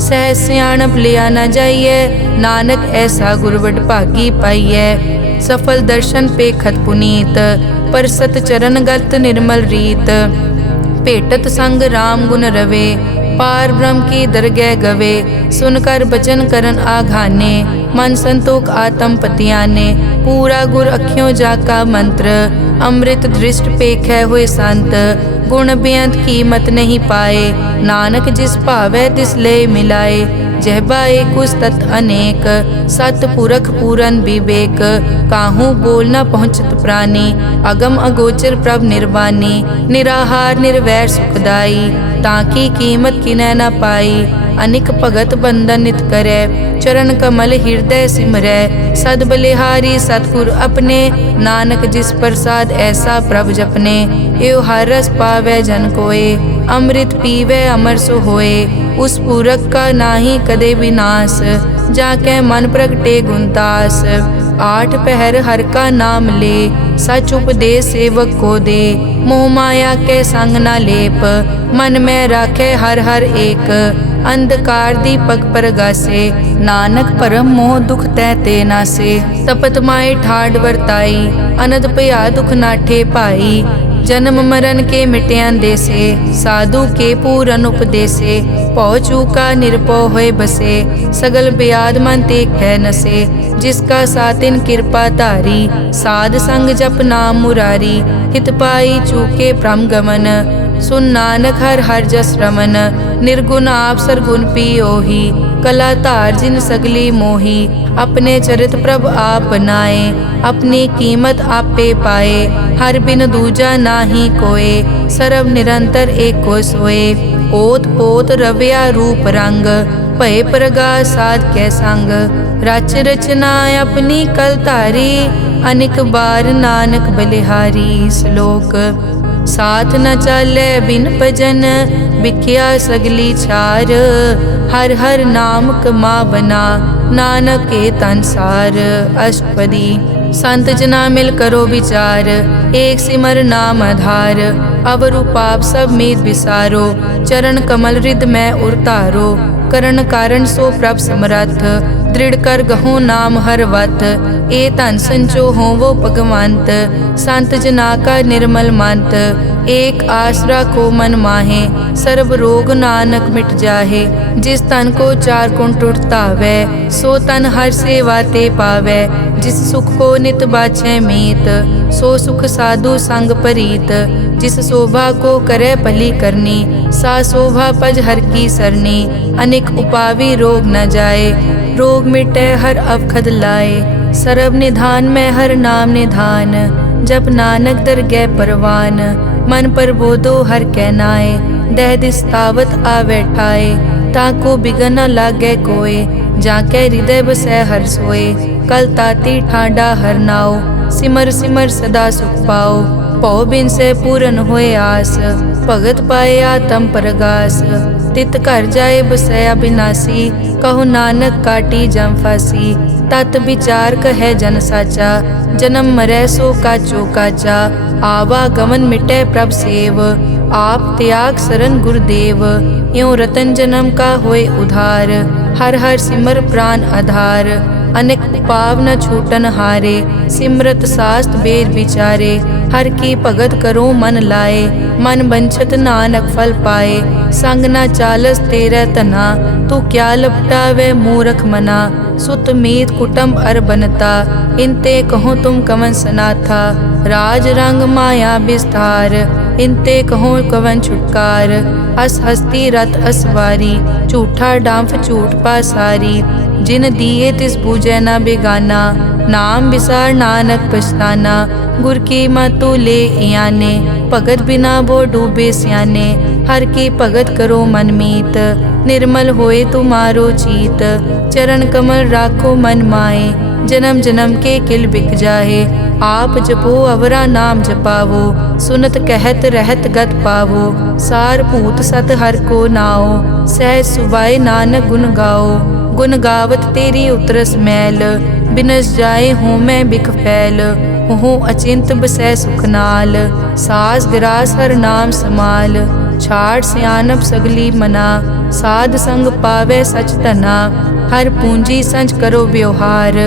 सह सियाणप लिया न जाइए, नानक ऐसा गुरवट भागी पाइए। सफल दर्शन पेखत पुनीत, पर सत चरण गत निर्मल रीत। भेटत संग राम गुण रवे, पार ब्रह्म की दरगह गवे। सुनकर बचन करन आघाने, मन संतोख आत्म पतियाने। पूरा गुर अखियों जाका मंत्र, अमृत दृष्ट पेखै हुए संत। गुण बेअंत कीमत नहीं पाए, नानक जिस भावै तिस ले मिलाए। जहबा एक उस तत् अनेक, सत पुरख पूरन विवेक। काहू बोल न पहुँचत प्राणी, अगम अगोचर प्रभ निर्वाणी। निराहार निर्वैर सुखदाई, ताकि कीमत किनै न पाई। अनिक भगत बंधन नित करै, चरण कमल हृदय सिमरै। सद बलिहारी सतगुर अपने, नानक जिस प्रसाद ऐसा प्रभ जपने। एव हर रस पावै जन कोय, अमृत पीवै अमर सो होए। उस पूरक का नाही कदे विनाश, जाके मन प्रगटे गुणतास। आठ पहर हर का नाम ले, सच उपदेश सेवक को दे। मोह माया के संग न लेप, मन में राखे हर हर एक। ਅੰਧਕਾਰ ਦੀਪਕ ਪ੍ਰਗਾਸੇ, ਨਾਨਕ ਭਰਮ ਮੋਹ ਦੁਖ ਤੈ ਤੇ ਨਾਸੇ। ਤਪਤ ਮਾਏ ਠਾੜ ਵਰਤਾਈ, ਅਨੰਦ ਭਇਆ ਦੁਖ ਨਾਠੇ ਭਾਈ। जन्म मरण के मिट्यान देसे, साधु के पूरन उपदेसे। पौ चूका निरपौ होए बसे, सगल ब्याद मन ते कै नसे। जिसका सातिन कृपा धारी, साध संग जप नाम मुरारी। हित पाई चूके भ्रम गमन, सुन नानक हर हर जस रमन। निर्गुण आप सरगुण पियोही, कला धार जिन सगली मोही। अपने चरित प्रभ आप बनाए, अपनी कीमत आपे पाए। हर बिन दूजा नाही कोय, सर्व निरंतर एको सोए। ओत पोत रव्या रूप रंग, भय प्रगास साध कै संग। रच रचना अपनी कल धारी, अनेक बार नानक बलिहारी। श्लोक साथ न चाले बिन भजन, बिख्या सगली छार। हर हर नाम कमावना, नानक के तनसार। अष्टपदी संत जना मिल करो विचार, एक सिमर नाम आधार। अवरु पाप सब मीत विसारो, चरण कमल रिद में उरतारो। करण कारण सो प्रभ समरथ, दृढ़ कर गहो नाम हर वत। ए धन संचो हो वो भगवंत, संत जना का निर्मल मंत। एक आसरा को मन माहे, सर्व रोग नानक मिट जाहे। जिस तन को चार गुण टूटता वै, सो तन हर सेवा ते पावै। जिस सुख को नित बाछै मीत, सो सुख साधु संग परीत। जिस शोभा को करे भली करनी, सा शोभा पज हर की सरनी। अनेक उपावी रोग न जाए, रोग मिटे हर अवखद लाए। सर्व निधान में हर नाम निधान, जब नानक दरगह परवान। मन पर बोधो हर कहनाए, दह दिस्तावत आवे ठाए। ताको बिगन न लागे कोय, जाके हृदय बसै हर सोए। कल ताती ठाडा हर नाओ, सिमर सिमर सदा सुख पाओ। पौ बिन से पूरन होए आस, भगत पाए आत्म परगास। तित घर जाए बसै अविनाशी, कहो नानक काटी जम फासी। तत विचार कहे जन साचा, जन्म मरै सो काचो काचा। आवागमन मिटै प्रभ सेव, आप त्याग सरन गुरुदेव। यों रतन जन्म का होए उधार, हर हर सिमर प्राण आधार। अनेक पाव न छूटन हारे, सिमरत शास्त्र वेद विचारे। हर की भगत करो मन लाए, मन बंछत नानक फल पाए। संग न चालस तेरे तना, तू क्या लपटावे मूरख मना। सुत मीत कुटुंब अर बनता, इनते कहो तुम कवन सनाथा। राज रंग माया विस्तार, इनते कहो कवन छुटकार। अस हस्ती रथ असवारी, झूठा डांफ झूठ पासारी। जिन दिए तिस बूझे न बेगाना, नाम विसार नानक पछताना। गुर की मतु ले याने, भगत बिना वो डूबे स्याने। हर की भगत करो मन मीत, निर्मल होए तुम्हारो चीत। चरण कमल राखो मन माए, जन्म जन्म के किल बिक जाहे। आप जपो अवरा नाम जपावो, सुनत कहत रहत गत पावो। सार भूत सत हर को नाओ, सहज सुबाए नानक गुण गाओ। गुण गावत तेरी उतरस मैल, बिनस जाए हूँ मैं बिख फैल। हूँ अचिंत बसै सुख नाल, सास गिरास हर नाम समाल। छाड़ सियानप सगली मना, साध संग पावे सच धना। हर पूंजी संज करो व्यवहार,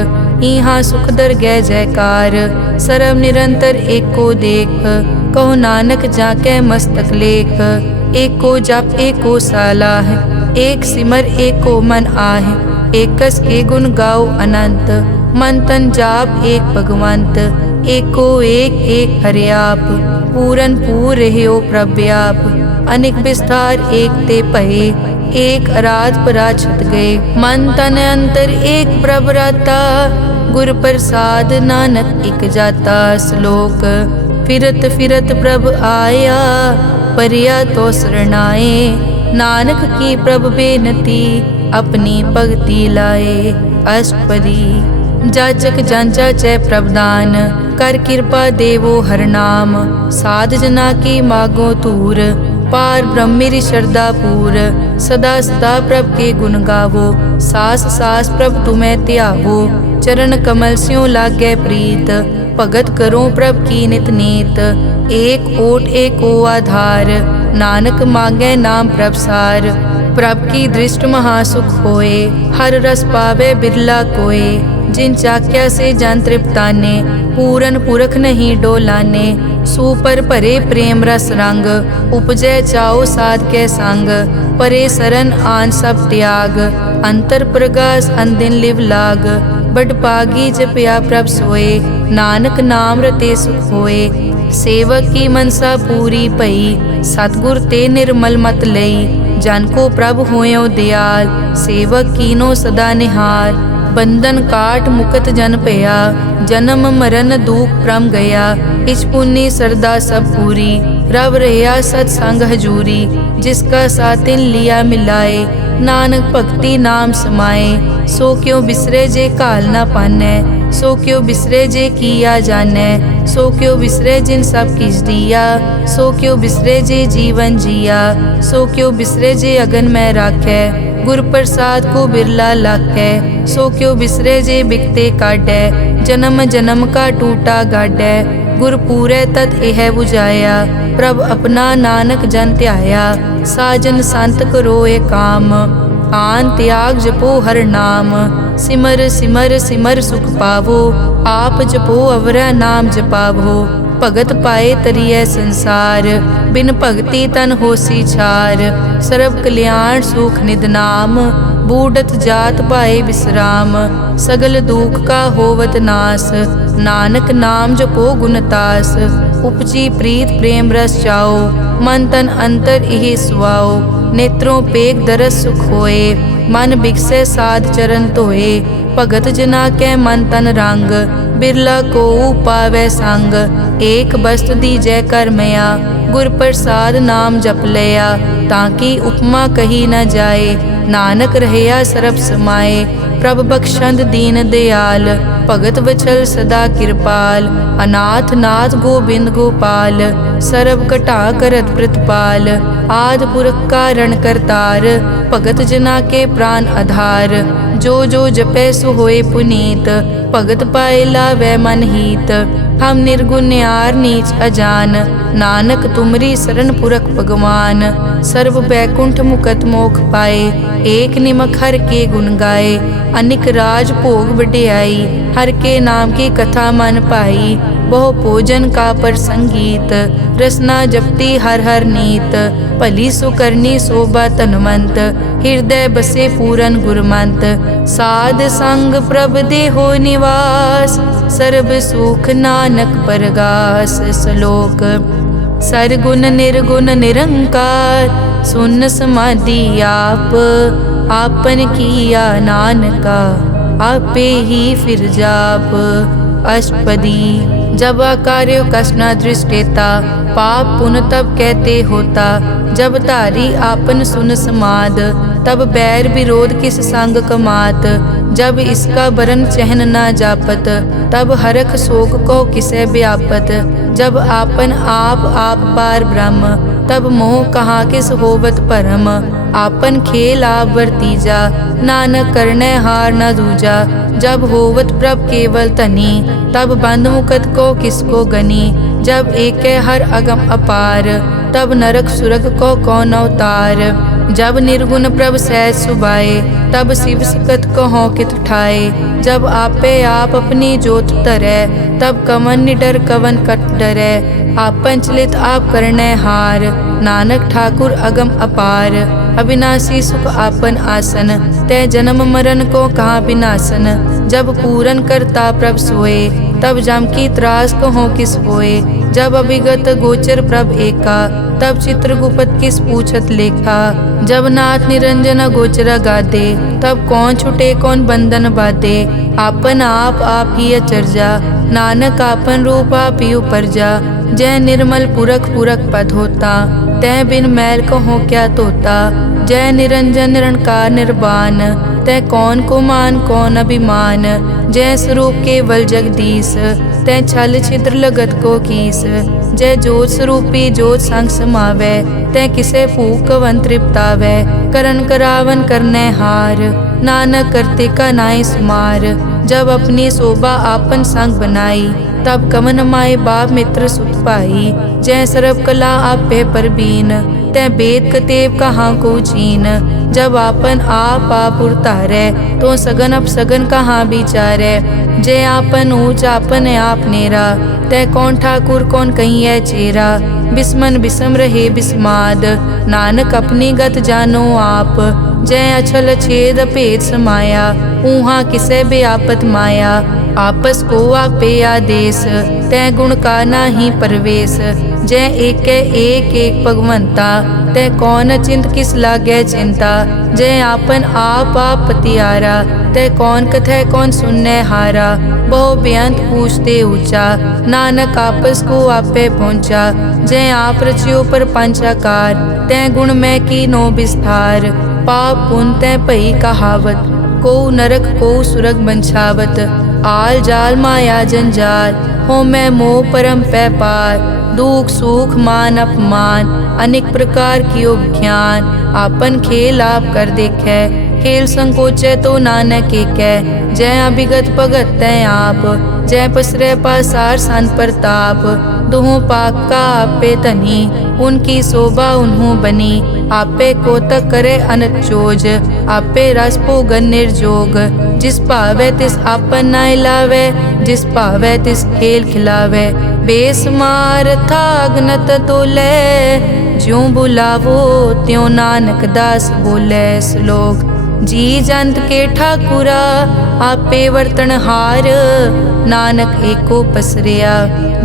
इहाँ सुख दर गै जयकार। सर्व निरंतर एको देख, कहो नानक जाके मस्तक लेख। एको जप एको सालाह, एक सिमर एको मन आह। एकस के गुण गाओ अनंत, मन तन जाप एक भगवंत। एको एक एक हरियाप, पूरन पूर रहियो प्रव्याप। अनेक विस्तार एक ते पहे, एक अराध पराछत गए। मन तन अंतर एक प्रभ राता, गुर प्रसाद नानक इक जाता। श्लोक फिरत फिरत प्रभ आया, परिया तो शरणाए। नानक की प्रभ बेनती, अपनी भगति लाए। अष्टपदी जाचक जांचा चै प्रभदान, कर कृपा देवो हर नाम। साध जना की मागो तूर, पार ब्रह्मेरी श्रद्धा पूर। सदा सदा प्रभ के गुण गावो, सास सास प्रभ तुम्हें त्यावो। चरण कमल स्यों लागे प्रीत, भगत करो प्रभ की नित नीत। एक ओट एको आधार, नानक मांगे नाम प्रभ सार। प्रभ की दृष्ट महासुख होए, हर रस पावे बिरला कोय। जिन चाक्या से जन तृप्ताने, पूरन पुरख नहीं डोलाने। सुपर भरे प्रेम रस रंग, उपजै चाओ साध के संग। परे सरन आन सब त्याग, अंतर प्रगास अनदिन लिव लाग। बड़ पागी जपया प्रभ सोए, नानक नाम रते सुख होए। सेवक की मनसा पूरी पई, सतगुर ते निर्मल मत लई। जन को प्रभ होयो दयाल, सेवक कीनो सदा निहाल। बंधन काट मुकत जन पया, जन्म मरण दुख प्रम गया। इच पुन्नी सरदा सब पूरी, रव रहिया सत्संग हजूरी। जिसका सातिन लिया मिलाए, नानक भक्ति नाम समाए। सो क्यों बिसरे जे काल ना पानै, सो क्यों बिसरे जे किया जानै। सो क्यों बिसरे जिन सब किस दिया, सो क्यों बिसरे जे जीवन जिया। सो क्यों बिसरे जे अगन में राखै, गुर प्रसाद को बिरला लाखै। सो क्यों बिसरे जे बिकते काटै, जन्म जन्म का टूटा गाडै। गुर पूरे तत् एह बुझाया, प्रभ अपना नानक जन त्याया। साजन संत करो ए काम, आन त्याग जपो हर नाम। सिमर सिमर सिमर सुख पावो, आप जपो अवरा नाम जपावो। भगत पाए तरिए संसार, बिन भगति तन होसी छार। सर्व कल्याण सुख निध नाम, बूढ़त जात पाए विश्राम। सगल दुख का होवत नास, नानक नाम जपो गुणतास। उपजी प्रीत प्रेम रस चाओ, मन तन अंतर इहि सुआओ। नेत्रों पेग दरस सुख होए, मन बिकसे साध चरण धोए। भगत जना के मन तन रंग, बिरला को पावै संग। एक बस्त दीजै कर मया, गुर प्रसाद नाम जप लिया। ताकि उपमा कही न जाए, नानक रहया सरब समाए। प्रभ बख्शंद दीन दयाल, भगत वचल सदा कृपाल। अनाथ नाथ गोबिंद गोपाल, सरब कटा करत प्रतिपाल। आद पुरख कारण करतार, भगत जना के प्राण आधार। जो जो जपै सो होए पुनीत, भगत पाए लावै मन हीत। हम निर्गुण न्यार नीच अजान, नानक तुमरी शरण पुरख भगवान। सर्व बैकुंठ मुकत मोख पाए, एक निमक हर के गुण गाए। अनिक राज भोग वड्याई, हर के नाम की कथा मन पाई। बहु भोजन का पर संगीत, रसना जपती हर हर नीत। भली सुकरनी शोभा तनवंत, हृदय बसे पूरन गुरमंत। साध संग प्रभ देहो निवास, सर्ब सुख नानक परगास। श्लोक सरगुण निर्गुण निरंकार, सुन समाधि आप। आपन किया नानका, आपे ही फिर जाप। अष्टपदी जब कार्यो कष्ट न दृष्टेता, पाप पुण्य तब कहते होता। जब तारी आपन सुन समाद, तब बैर विरोध किस संग कमात। जब इसका बरन चहन न जापत, तब हरख शोक को किसे व्यापत। जब आपन आप पार ब्रह्म, तब मोह कहाँ किस होवत परम। आपन खेल आप वर्तीजा, नानक करने हार न दूजा। जब होवत प्रभ केवल तनी, तब बंध मुकत को किसको गनी। जब एक हर अगम अपार, तब नरक सुरग को कौन अवतार। जब निर्गुण प्रभ सहज सुभाए, तब शिव सिकत को हों कित ठाए। जब आपे आप अपनी जोत तरै, तब कवन निडर कवन कट डरै। आपन चलित आप करने हार, नानक ठाकुर अगम अपार। अविनाशी सुख आपन आसन, तै जन्म मरण को कहाँ विनाशन। जब पूरन करता प्रभ सोए, तब जम की त्रास को हो किस होए। जब अभिगत गोचर प्रभ एका, तब चित्रगुप्त किस पूछत लेखा। जब नाथ निरंजन गोचर गादे, तब कौन छुटे कौन बंधन बाधे। आपन आप ही अचरजा, नानक आपन रूप आप ही उपरजा। जय निर्मल पुरख पुरख पद होता, तै बिन मैल कहो क्या तोता। जय निरंजन निरंकार निर्वाण, तै कौन को मान कौन अभिमान। जय स्वरूप केवल जगदीश, तै छल छिद्र लगत को कीस। जय जोत स्वरूपी जोत संग समावै, तै किसे भूख कवन तृप्तावै। करन करावन करने हार, नानक करते का नाई सुमार। जब अपनी शोभा आपन संग बनाई, तब कमन माए बाप मित्र सुत पाई। जय सर्व कला आपे परबीन, तै वेद कतेव कहाँ को चीन। जब आपन आप उतारै, तो सगन अप सगन कहाँ बिचारै। जय आपन ऊँच आपन आप नेरा, तै कौन ठाकुर कौन कहिए चेरा। बिस्मन बिसम रहे बिस्माद, नानक अपनी गत जानो आप। जय अछल छेद भेद समाया, ऊहा किसे बेआपत माया। आपस को आपे आदेश, तै गुण का नाही परवेश। जय एक भगवंता, तै कौन चिंत किस लागे चिंता। जय आपन आप पतियारा, तै कौन कथै कौन सुनने हारा। बहु बेअंत पूछते ऊंचा, नानक आपस को आपे पहुँचा। जय आप रचियो पर पंचाकार, तै गुण में कीनो विस्तार। पाप पुन तै भई कहावत, को नरक को सुरग बंछावत। आल जाल माया जंजाल, हो मैं मोह परम पै पार। दुख सुख मान अपमान, अनेक प्रकार कियो ज्ञान। आपन खेल आप कर देखे, खेल संकोचे तो नानक एकै। जय अभिगत भगत तै आप, जय पसरे पासार सन प्रताप। दुहों पाक का आपे धनी, उनकी शोभा उन्हों बनी। आपे कोतक करे अनत चोज, आपे रस भोगन निर्जोग। जिस भावे तिस आपन नाय लावे, जिस भावे तिस खेल खिलावे। बेसमार था अगनत तोले, ज्यों बुलावो त्यों नानक दास बोले। श्लोक। जी जंत के ठाकुरा, आपे वर्तनहार। नानक एको पसरिया,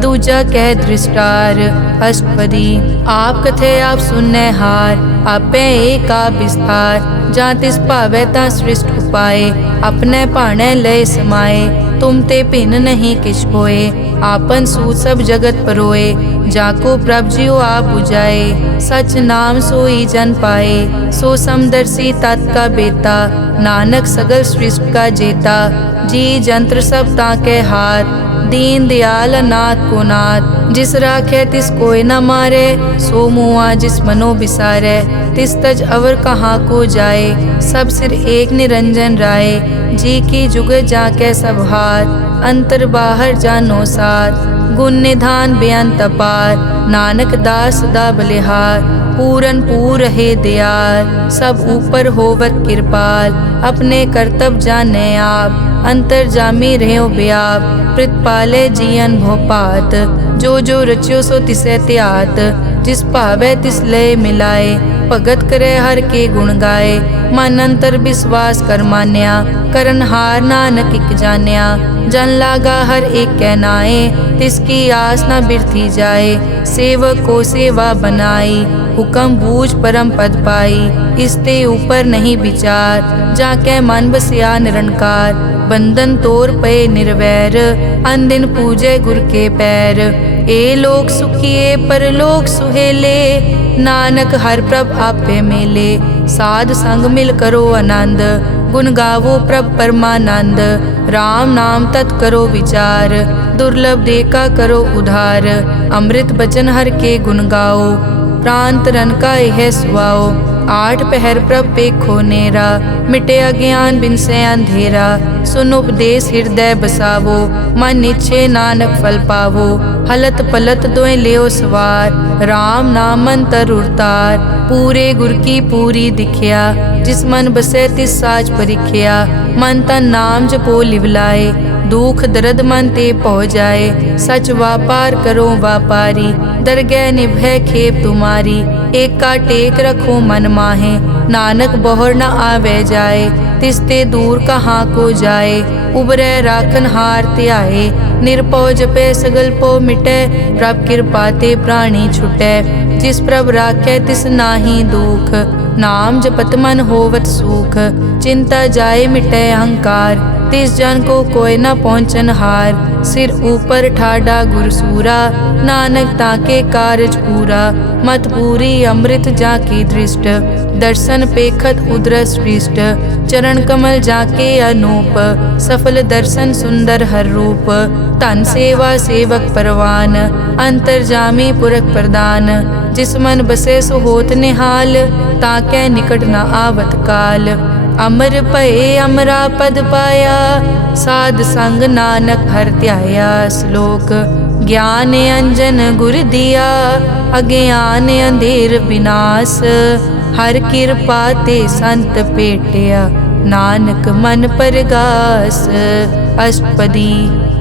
दूजा कह दृष्टार। अष्टपदी। आप कथे आप सुनने हार, आपे एक आप विस्तार। जा तिस भावे ता सृष्ट उपाय, अपने भाणे लय समाए। तुम ते भिन्न नहीं किछ होए, आपन सूत सब जगत परोए। जाको प्रभ जियो आप बुझाए, सच नाम सोई जन पाए। सो समदर्शी तत् का बेता, नानक सगल सृष्टि का जेता। जी जंत्र सब ताके हाथ, दीन दयाल अनाथ को नाथ। जिस राखे तिस कोई न मारे, सो मुआ जिस मनो बिसारे। तिस तज अवर कहाँ को जाए, सब सिर एक निरंजन राय। जी की जुग जाके सब हाथ, अंतर बाहर जानो साथ। गुण निधान बेअंत अपार, नानक दास दा बलिहार। पूरन पूर रहे दयाल, सब ऊपर होवत कृपाल। अपने कर्तव्य जाने आप, अंतर जामी रहो व्याप। प्रतिपाले जियन भोपात, जो रचियो सो तिसे त्यात। जिस भावे तिस लय मिलाए, भगत करे हर के गुण गाए। मन अंतर विश्वास कर मान्या, करन हार नानक इक जान्या। जन लागा हर एक कै नाए, तिसकी आस न बिरथी जाए। सेवक को सेवा बनाई, हुक्म बूझ परम पद पाई। इसते ऊपर नहीं विचार, जाके मन बसिया निरंकार। बंधन तोर पे निर्वैर, अन दिन पूजे गुर के पैर। ए लोक सुखिए परलोक सुहेले, नानक हर प्रभ आपे मेले। साध संग मिल करो आनंद, गुण गावो प्रभ परमानंद। राम नाम तत् करो विचार, दुर्लभ देखा करो उधार। अमृत बचन हर के गुण गाओ, प्राण तरन का यह सुआओ। आठ पहर प्रभ पेखो नेरा, मिटे अज्ञान बिन से अंधेरा। सुन उपदेश हृदय बसावो, मन इच्छे नानक फल पावो। हलत पलत दोए लियो सवार, राम नाम मंतर उरतार। पूरे गुर की पूरी दिखिया, जिस मन बसे तिस साच परिखिया। मन तन नाम जपो लिवलाए, दुख दर्द मन ते पौ जाए। सच व्यापार करो व्यापारी, दरगह निभै खेप तुम्हारी। एका टेक रखो मन माहे, नानक बहुर न आवे जाए। तिसते दूर कहाँ को जाए, उबरै राखन हार त्याए। निरपौ जपे सगल पो मिटै, प्रभ कृपा ते प्राणी छुटै। जिस प्रभ राखे तिस नाही दुख, नाम जपत मन होवत सुख। चिंता जाए मिटै अहंकार, तिस जन को कोई न पहुँचन हार। सिर ऊपर ठाडा गुरसूरा, नानक ताके कारज पूरा। मत पूरी अमृत जाकी दृष्ट, दर्शन पेखत उदरस पृष्ठ। चरण कमल जाके अनूप, सफल दर्शन सुंदर हर रूप। धन सेवा सेवक परवान, अंतर्जामी पुरख प्रदान। जिस मन बसे सो होत निहाल, ताके निकट न आवत काल। अमर भये अमरा पद पाया, साध संग नानक हर ध्याया। श्लोक। ज्ञान अंजन गुर दिया, अज्ञान अंधेर विनाश। हर किरपा ते संत पेटिया, नानक मन परगास। अष्टपदी।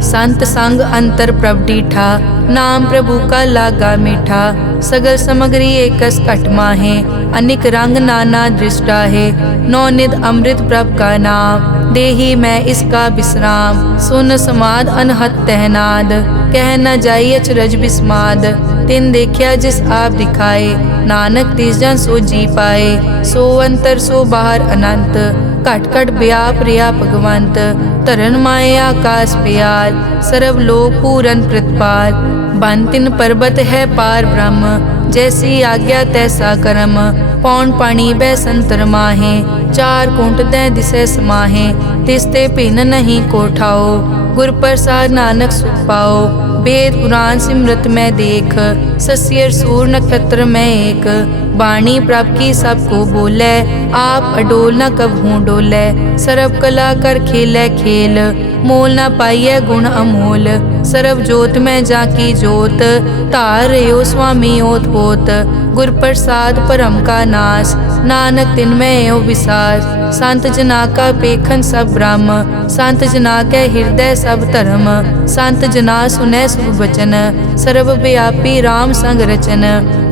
संत संग अंतर प्रभ डीठा, नाम प्रभु का लागा मीठा। सगल समग्री एकस घट माहे, अनिक रंग नाना दृष्टा है। नौनिध अमृत प्रभ का नाम, देही मैं इसका विश्राम। सुन समाद अनहत तहनाद, कह न जाई अचरज बिस्माद। तिन देखिया जिस आप दिखाए, नानक तिस जन सो जी पाए। सो अंतर सो बाहर अनंत, घट घट व्याप रिया भगवंत। तरन माए आकाश प्यार, सर्व लोक पूरन प्रतिपाल। बन तिन पर्वत है पार ब्रह्म, जैसी आज्ञा तैसा कर्म। पौन पानी बै संतर माहे, चार कुंट दै दिसै समाहे। तिसते भिन्न नहीं कोठाओ, गुर प्रसाद नानक सुख पाओ। वेद पुराण सिमरत में देख, सस्यर सूर नक्षत्र में एक। वाणी प्रभ की सबको बोले, आप अडोल न कबहूँ डोले। सर्व कला कर खेले खेल, मोल न पाइए गुण अमोल। सर्व जोत में जाकी जोत, तार रहो स्वामी ओत पोत। गुर प्रसाद परम का नाश, नानक तिन में यो विसास। संत जना का पेखन सब ब्रह्म, संत जना के हृदय सब धर्म। संत जना सुनै शुभ बचन, सर्व व्यापी राम संग रचन।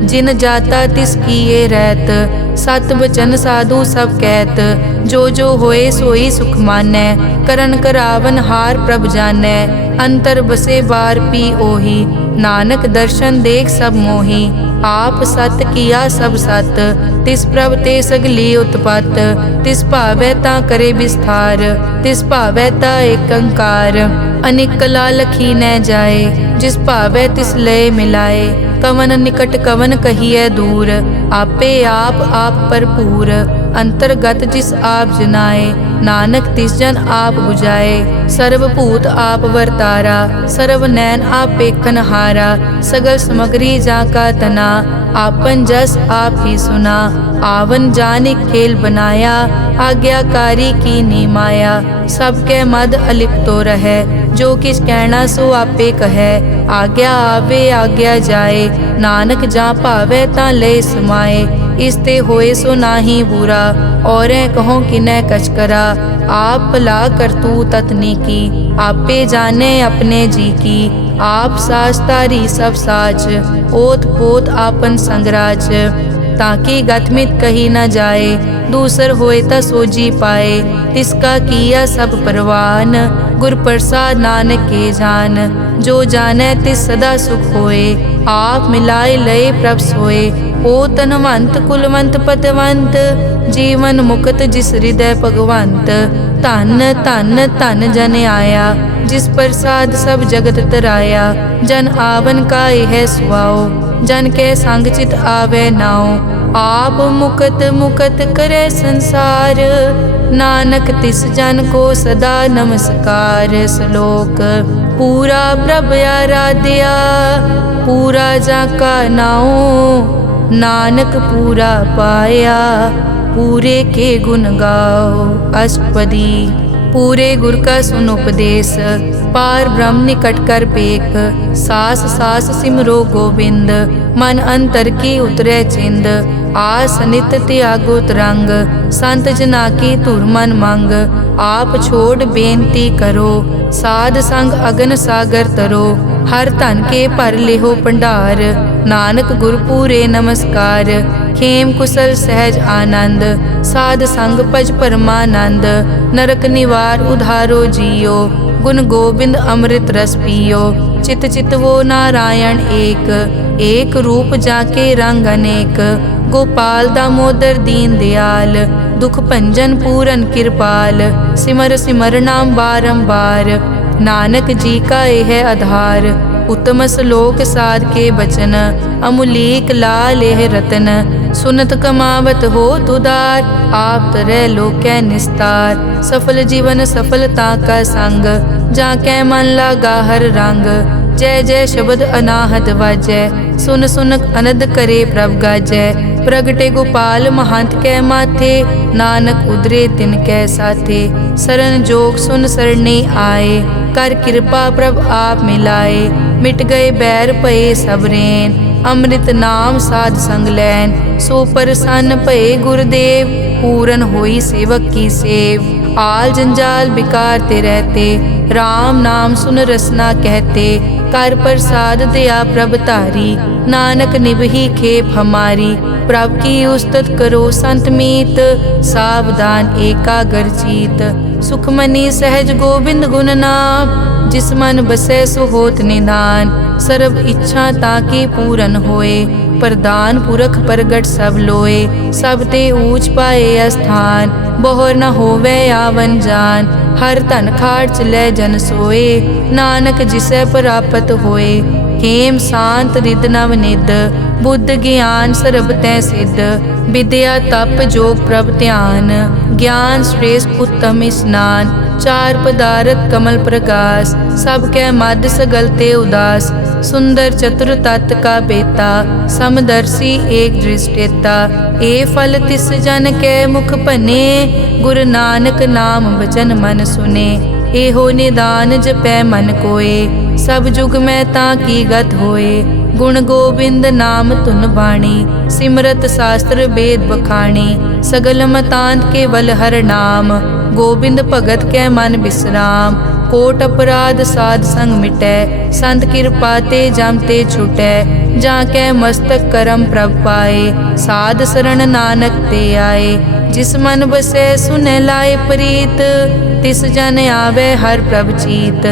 जिन जाता तिस किए रहत, सत बचन साधु सब कहत। जो जो होए सोई सुख मानै, करन करावन हार प्रभ जानै। अंतर बसे बार पी ओही, नानक दर्शन देख सब मोही। आप सत किया सब सत, तिस प्रभ ते सगली उत्पत। तिस भावै ता करे विस्तार, तिस भावै ता एक अंकार। अनेक कला लखी न जाए, जिस भावै तिस लय मिलाए। कवन निकट कवन कहिए दूर, आपे आप भरपूर। अंतर्गत जिस आप जनाए, नानक तिस जन आप बुझाए। सर्वभूत आप वर्तारा, सर्व नैन आप पेखन हारा। सगल समग्री जाका तना, आपन जस आप ही सुना। आवन जाने खेल बनाया, आज्ञाकारी की नी माया। सबके मद अलिप्तो रहे, जो किस कहना सो आपे कहे। आज्ञा आवे आज्ञा जाए, नानक जा भावे ता ले समाए। इसते होए सो नाही बुरा, औरें कहो किनै कछ करा। आप भला करतू ततनी की, आपे जाने अपने जी की। आप साच तारी सब साच, ओत पोत आपन संगराज। ताकि गतमित कही न जाए, दूसर होए ता सोजी पाए। तिसका किया सब परवान, गुर प्रसाद नानक के जान। जो जाने तिस सदा सुख होए, आप मिलाए लय प्रभ सोए। ओ तनवंत कुलवंत पतवंत, जीवन मुक्त जिस हृदय भगवंत। धन धन धन जन आया, जिस प्रसाद सब जगत तराया। जन आवन का यह सुआओ, जन के संग चित आवे नाओ। आप मुकत मुकत करे संसार, नानक तिस जन को सदा नमस्कार। श्लोक। पूरा प्रभ आराध्या, पूरा जाका नाओ। नानक पूरा पाया, पूरे के गुण गाओ। अष्टपदी। पूरे गुर का सुन उपदेश, पार ब्रह्म निकट कर पेख। सास सास सिमरो गोविंद, मन अंतर की उतरे चिंद। आस नित त्यागो तरंग, संत जना की धुर मन मंग। आप छोड़ बेनती करो, साध संग अगन सागर तरो। हर धन के भर लेहो भंडार, नानक गुर पूरे नमस्कार। खेम कुशल सहज आनंद, साध संग भज परमानंद। नरक निवार उधारो जियो, गुण गोविंद अमृत रस पियो। चित चित वो नारायण एक, एक रूप जाके रंग अनेक। गोपाल दामोदर दीन दयाल, दुख भंजन पूरन कृपाल। सिमर सिमर नाम बारंबार, नानक जी का यह आधार। उत्तम श्लोक साध के बचन, अमुलीक लाल यह रतन। सुनत कमावत हो तुदार, आप तरह लोकै निस्तार। सफल जीवन सफलता का संग, जाकै मन लागा हर रंग। जय जय शब्द अनाहत वाजै, सुन सुन अनद करे प्रभ गाजै। प्रगटे गोपाल महंत कै माथे, नानक उदरे तिनकै साथे। सरन जोग सुन सरने आए, कर कृपा प्रभ आप मिलाए। मिट गए बैर पए सब रेन, ਅੰਮ੍ਰਿਤ ਨਾਮ ਸਾਧ ਸੰਗ ਲੈਨ। ਸੋ ਪ੍ਰਸੰਨ ਭਏ ਗੁਰਦੇਵ, पूरन होई सेवक की सेव। आल जंजाल बिकार ते रहते, राम नाम सुन रसना कहते। कर प्रसाद दया प्रभ धारी, नानक निभही खेप हमारी। प्रभ की उस्तत करो संत मीत, सावधान एकाग्र चीत। सुखमनी सहज गोबिंद गुण नाम, जिस मन बसै सो होत निदान। सर्ब इच्छा ताकि पूरन होए, प्रदान पुरख प्रगट सब लोए। सब ते ऊंच पाए अस्थान, बहुर न होवे आवन जान। हर धन खाट चलै जन सोए, नानक जिसै प्राप्त होए। हेम शांत रिद नव निद, बुद्ध ज्ञान सर्ब तै सिद्ध। विद्या तप जोग प्रभ ध्यान, ज्ञान श्रेष्ठ उत्तम स्नान। चार पदारथ कमल प्रकाश, सब कै मद सगल ते उदास। सुंदर चतुर तत् का बेता, समदर्शी एक दृष्टेता। ए फल तिस जन कै मुख भने, गुरु नानक नाम बचन मन सुने। एहो निदान जपै मन कोय, सब जुग में ताकी गत होए। गुण गोबिंद नाम धुन बाणी, सिमरत शास्त्र वेद बखाणी। सगल मतांत केवल हर नाम, गोबिंद भगत कै मन विश्राम। कोट अपराध साध संग मिटै, संत कृपा ते जम ते छुटै। जाकै मस्तक करम प्रभ पाए, साध शरण नानक ते आए। जिस मन बसै सुनै लाए प्रीत, तिस जन आवे हर प्रभ चीत।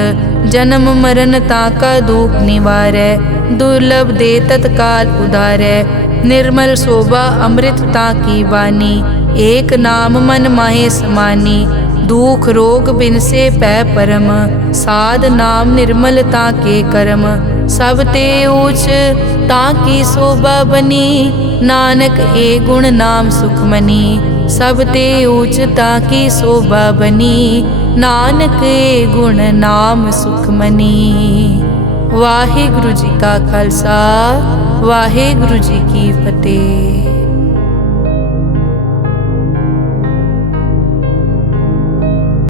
जन्म मरण ताका दुख निवारै, दुर्लभ दे तत्काल उधारै। निर्मल शोभा अमृत ताकी वाणी, एक नाम मन माहे समानी। दुख रोग बिनसे पै परम, साध नाम निर्मल ताके करम। सब ते ऊच ताकी शोभा बनी, नानक ए गुण नाम सुखमनी। सब ते ऊच ताकी शोभा बनी, नानक ए गुण नाम सुखमनी। वाहिगुरु जी का खालसा, वाहिगुरु जी की फतेह।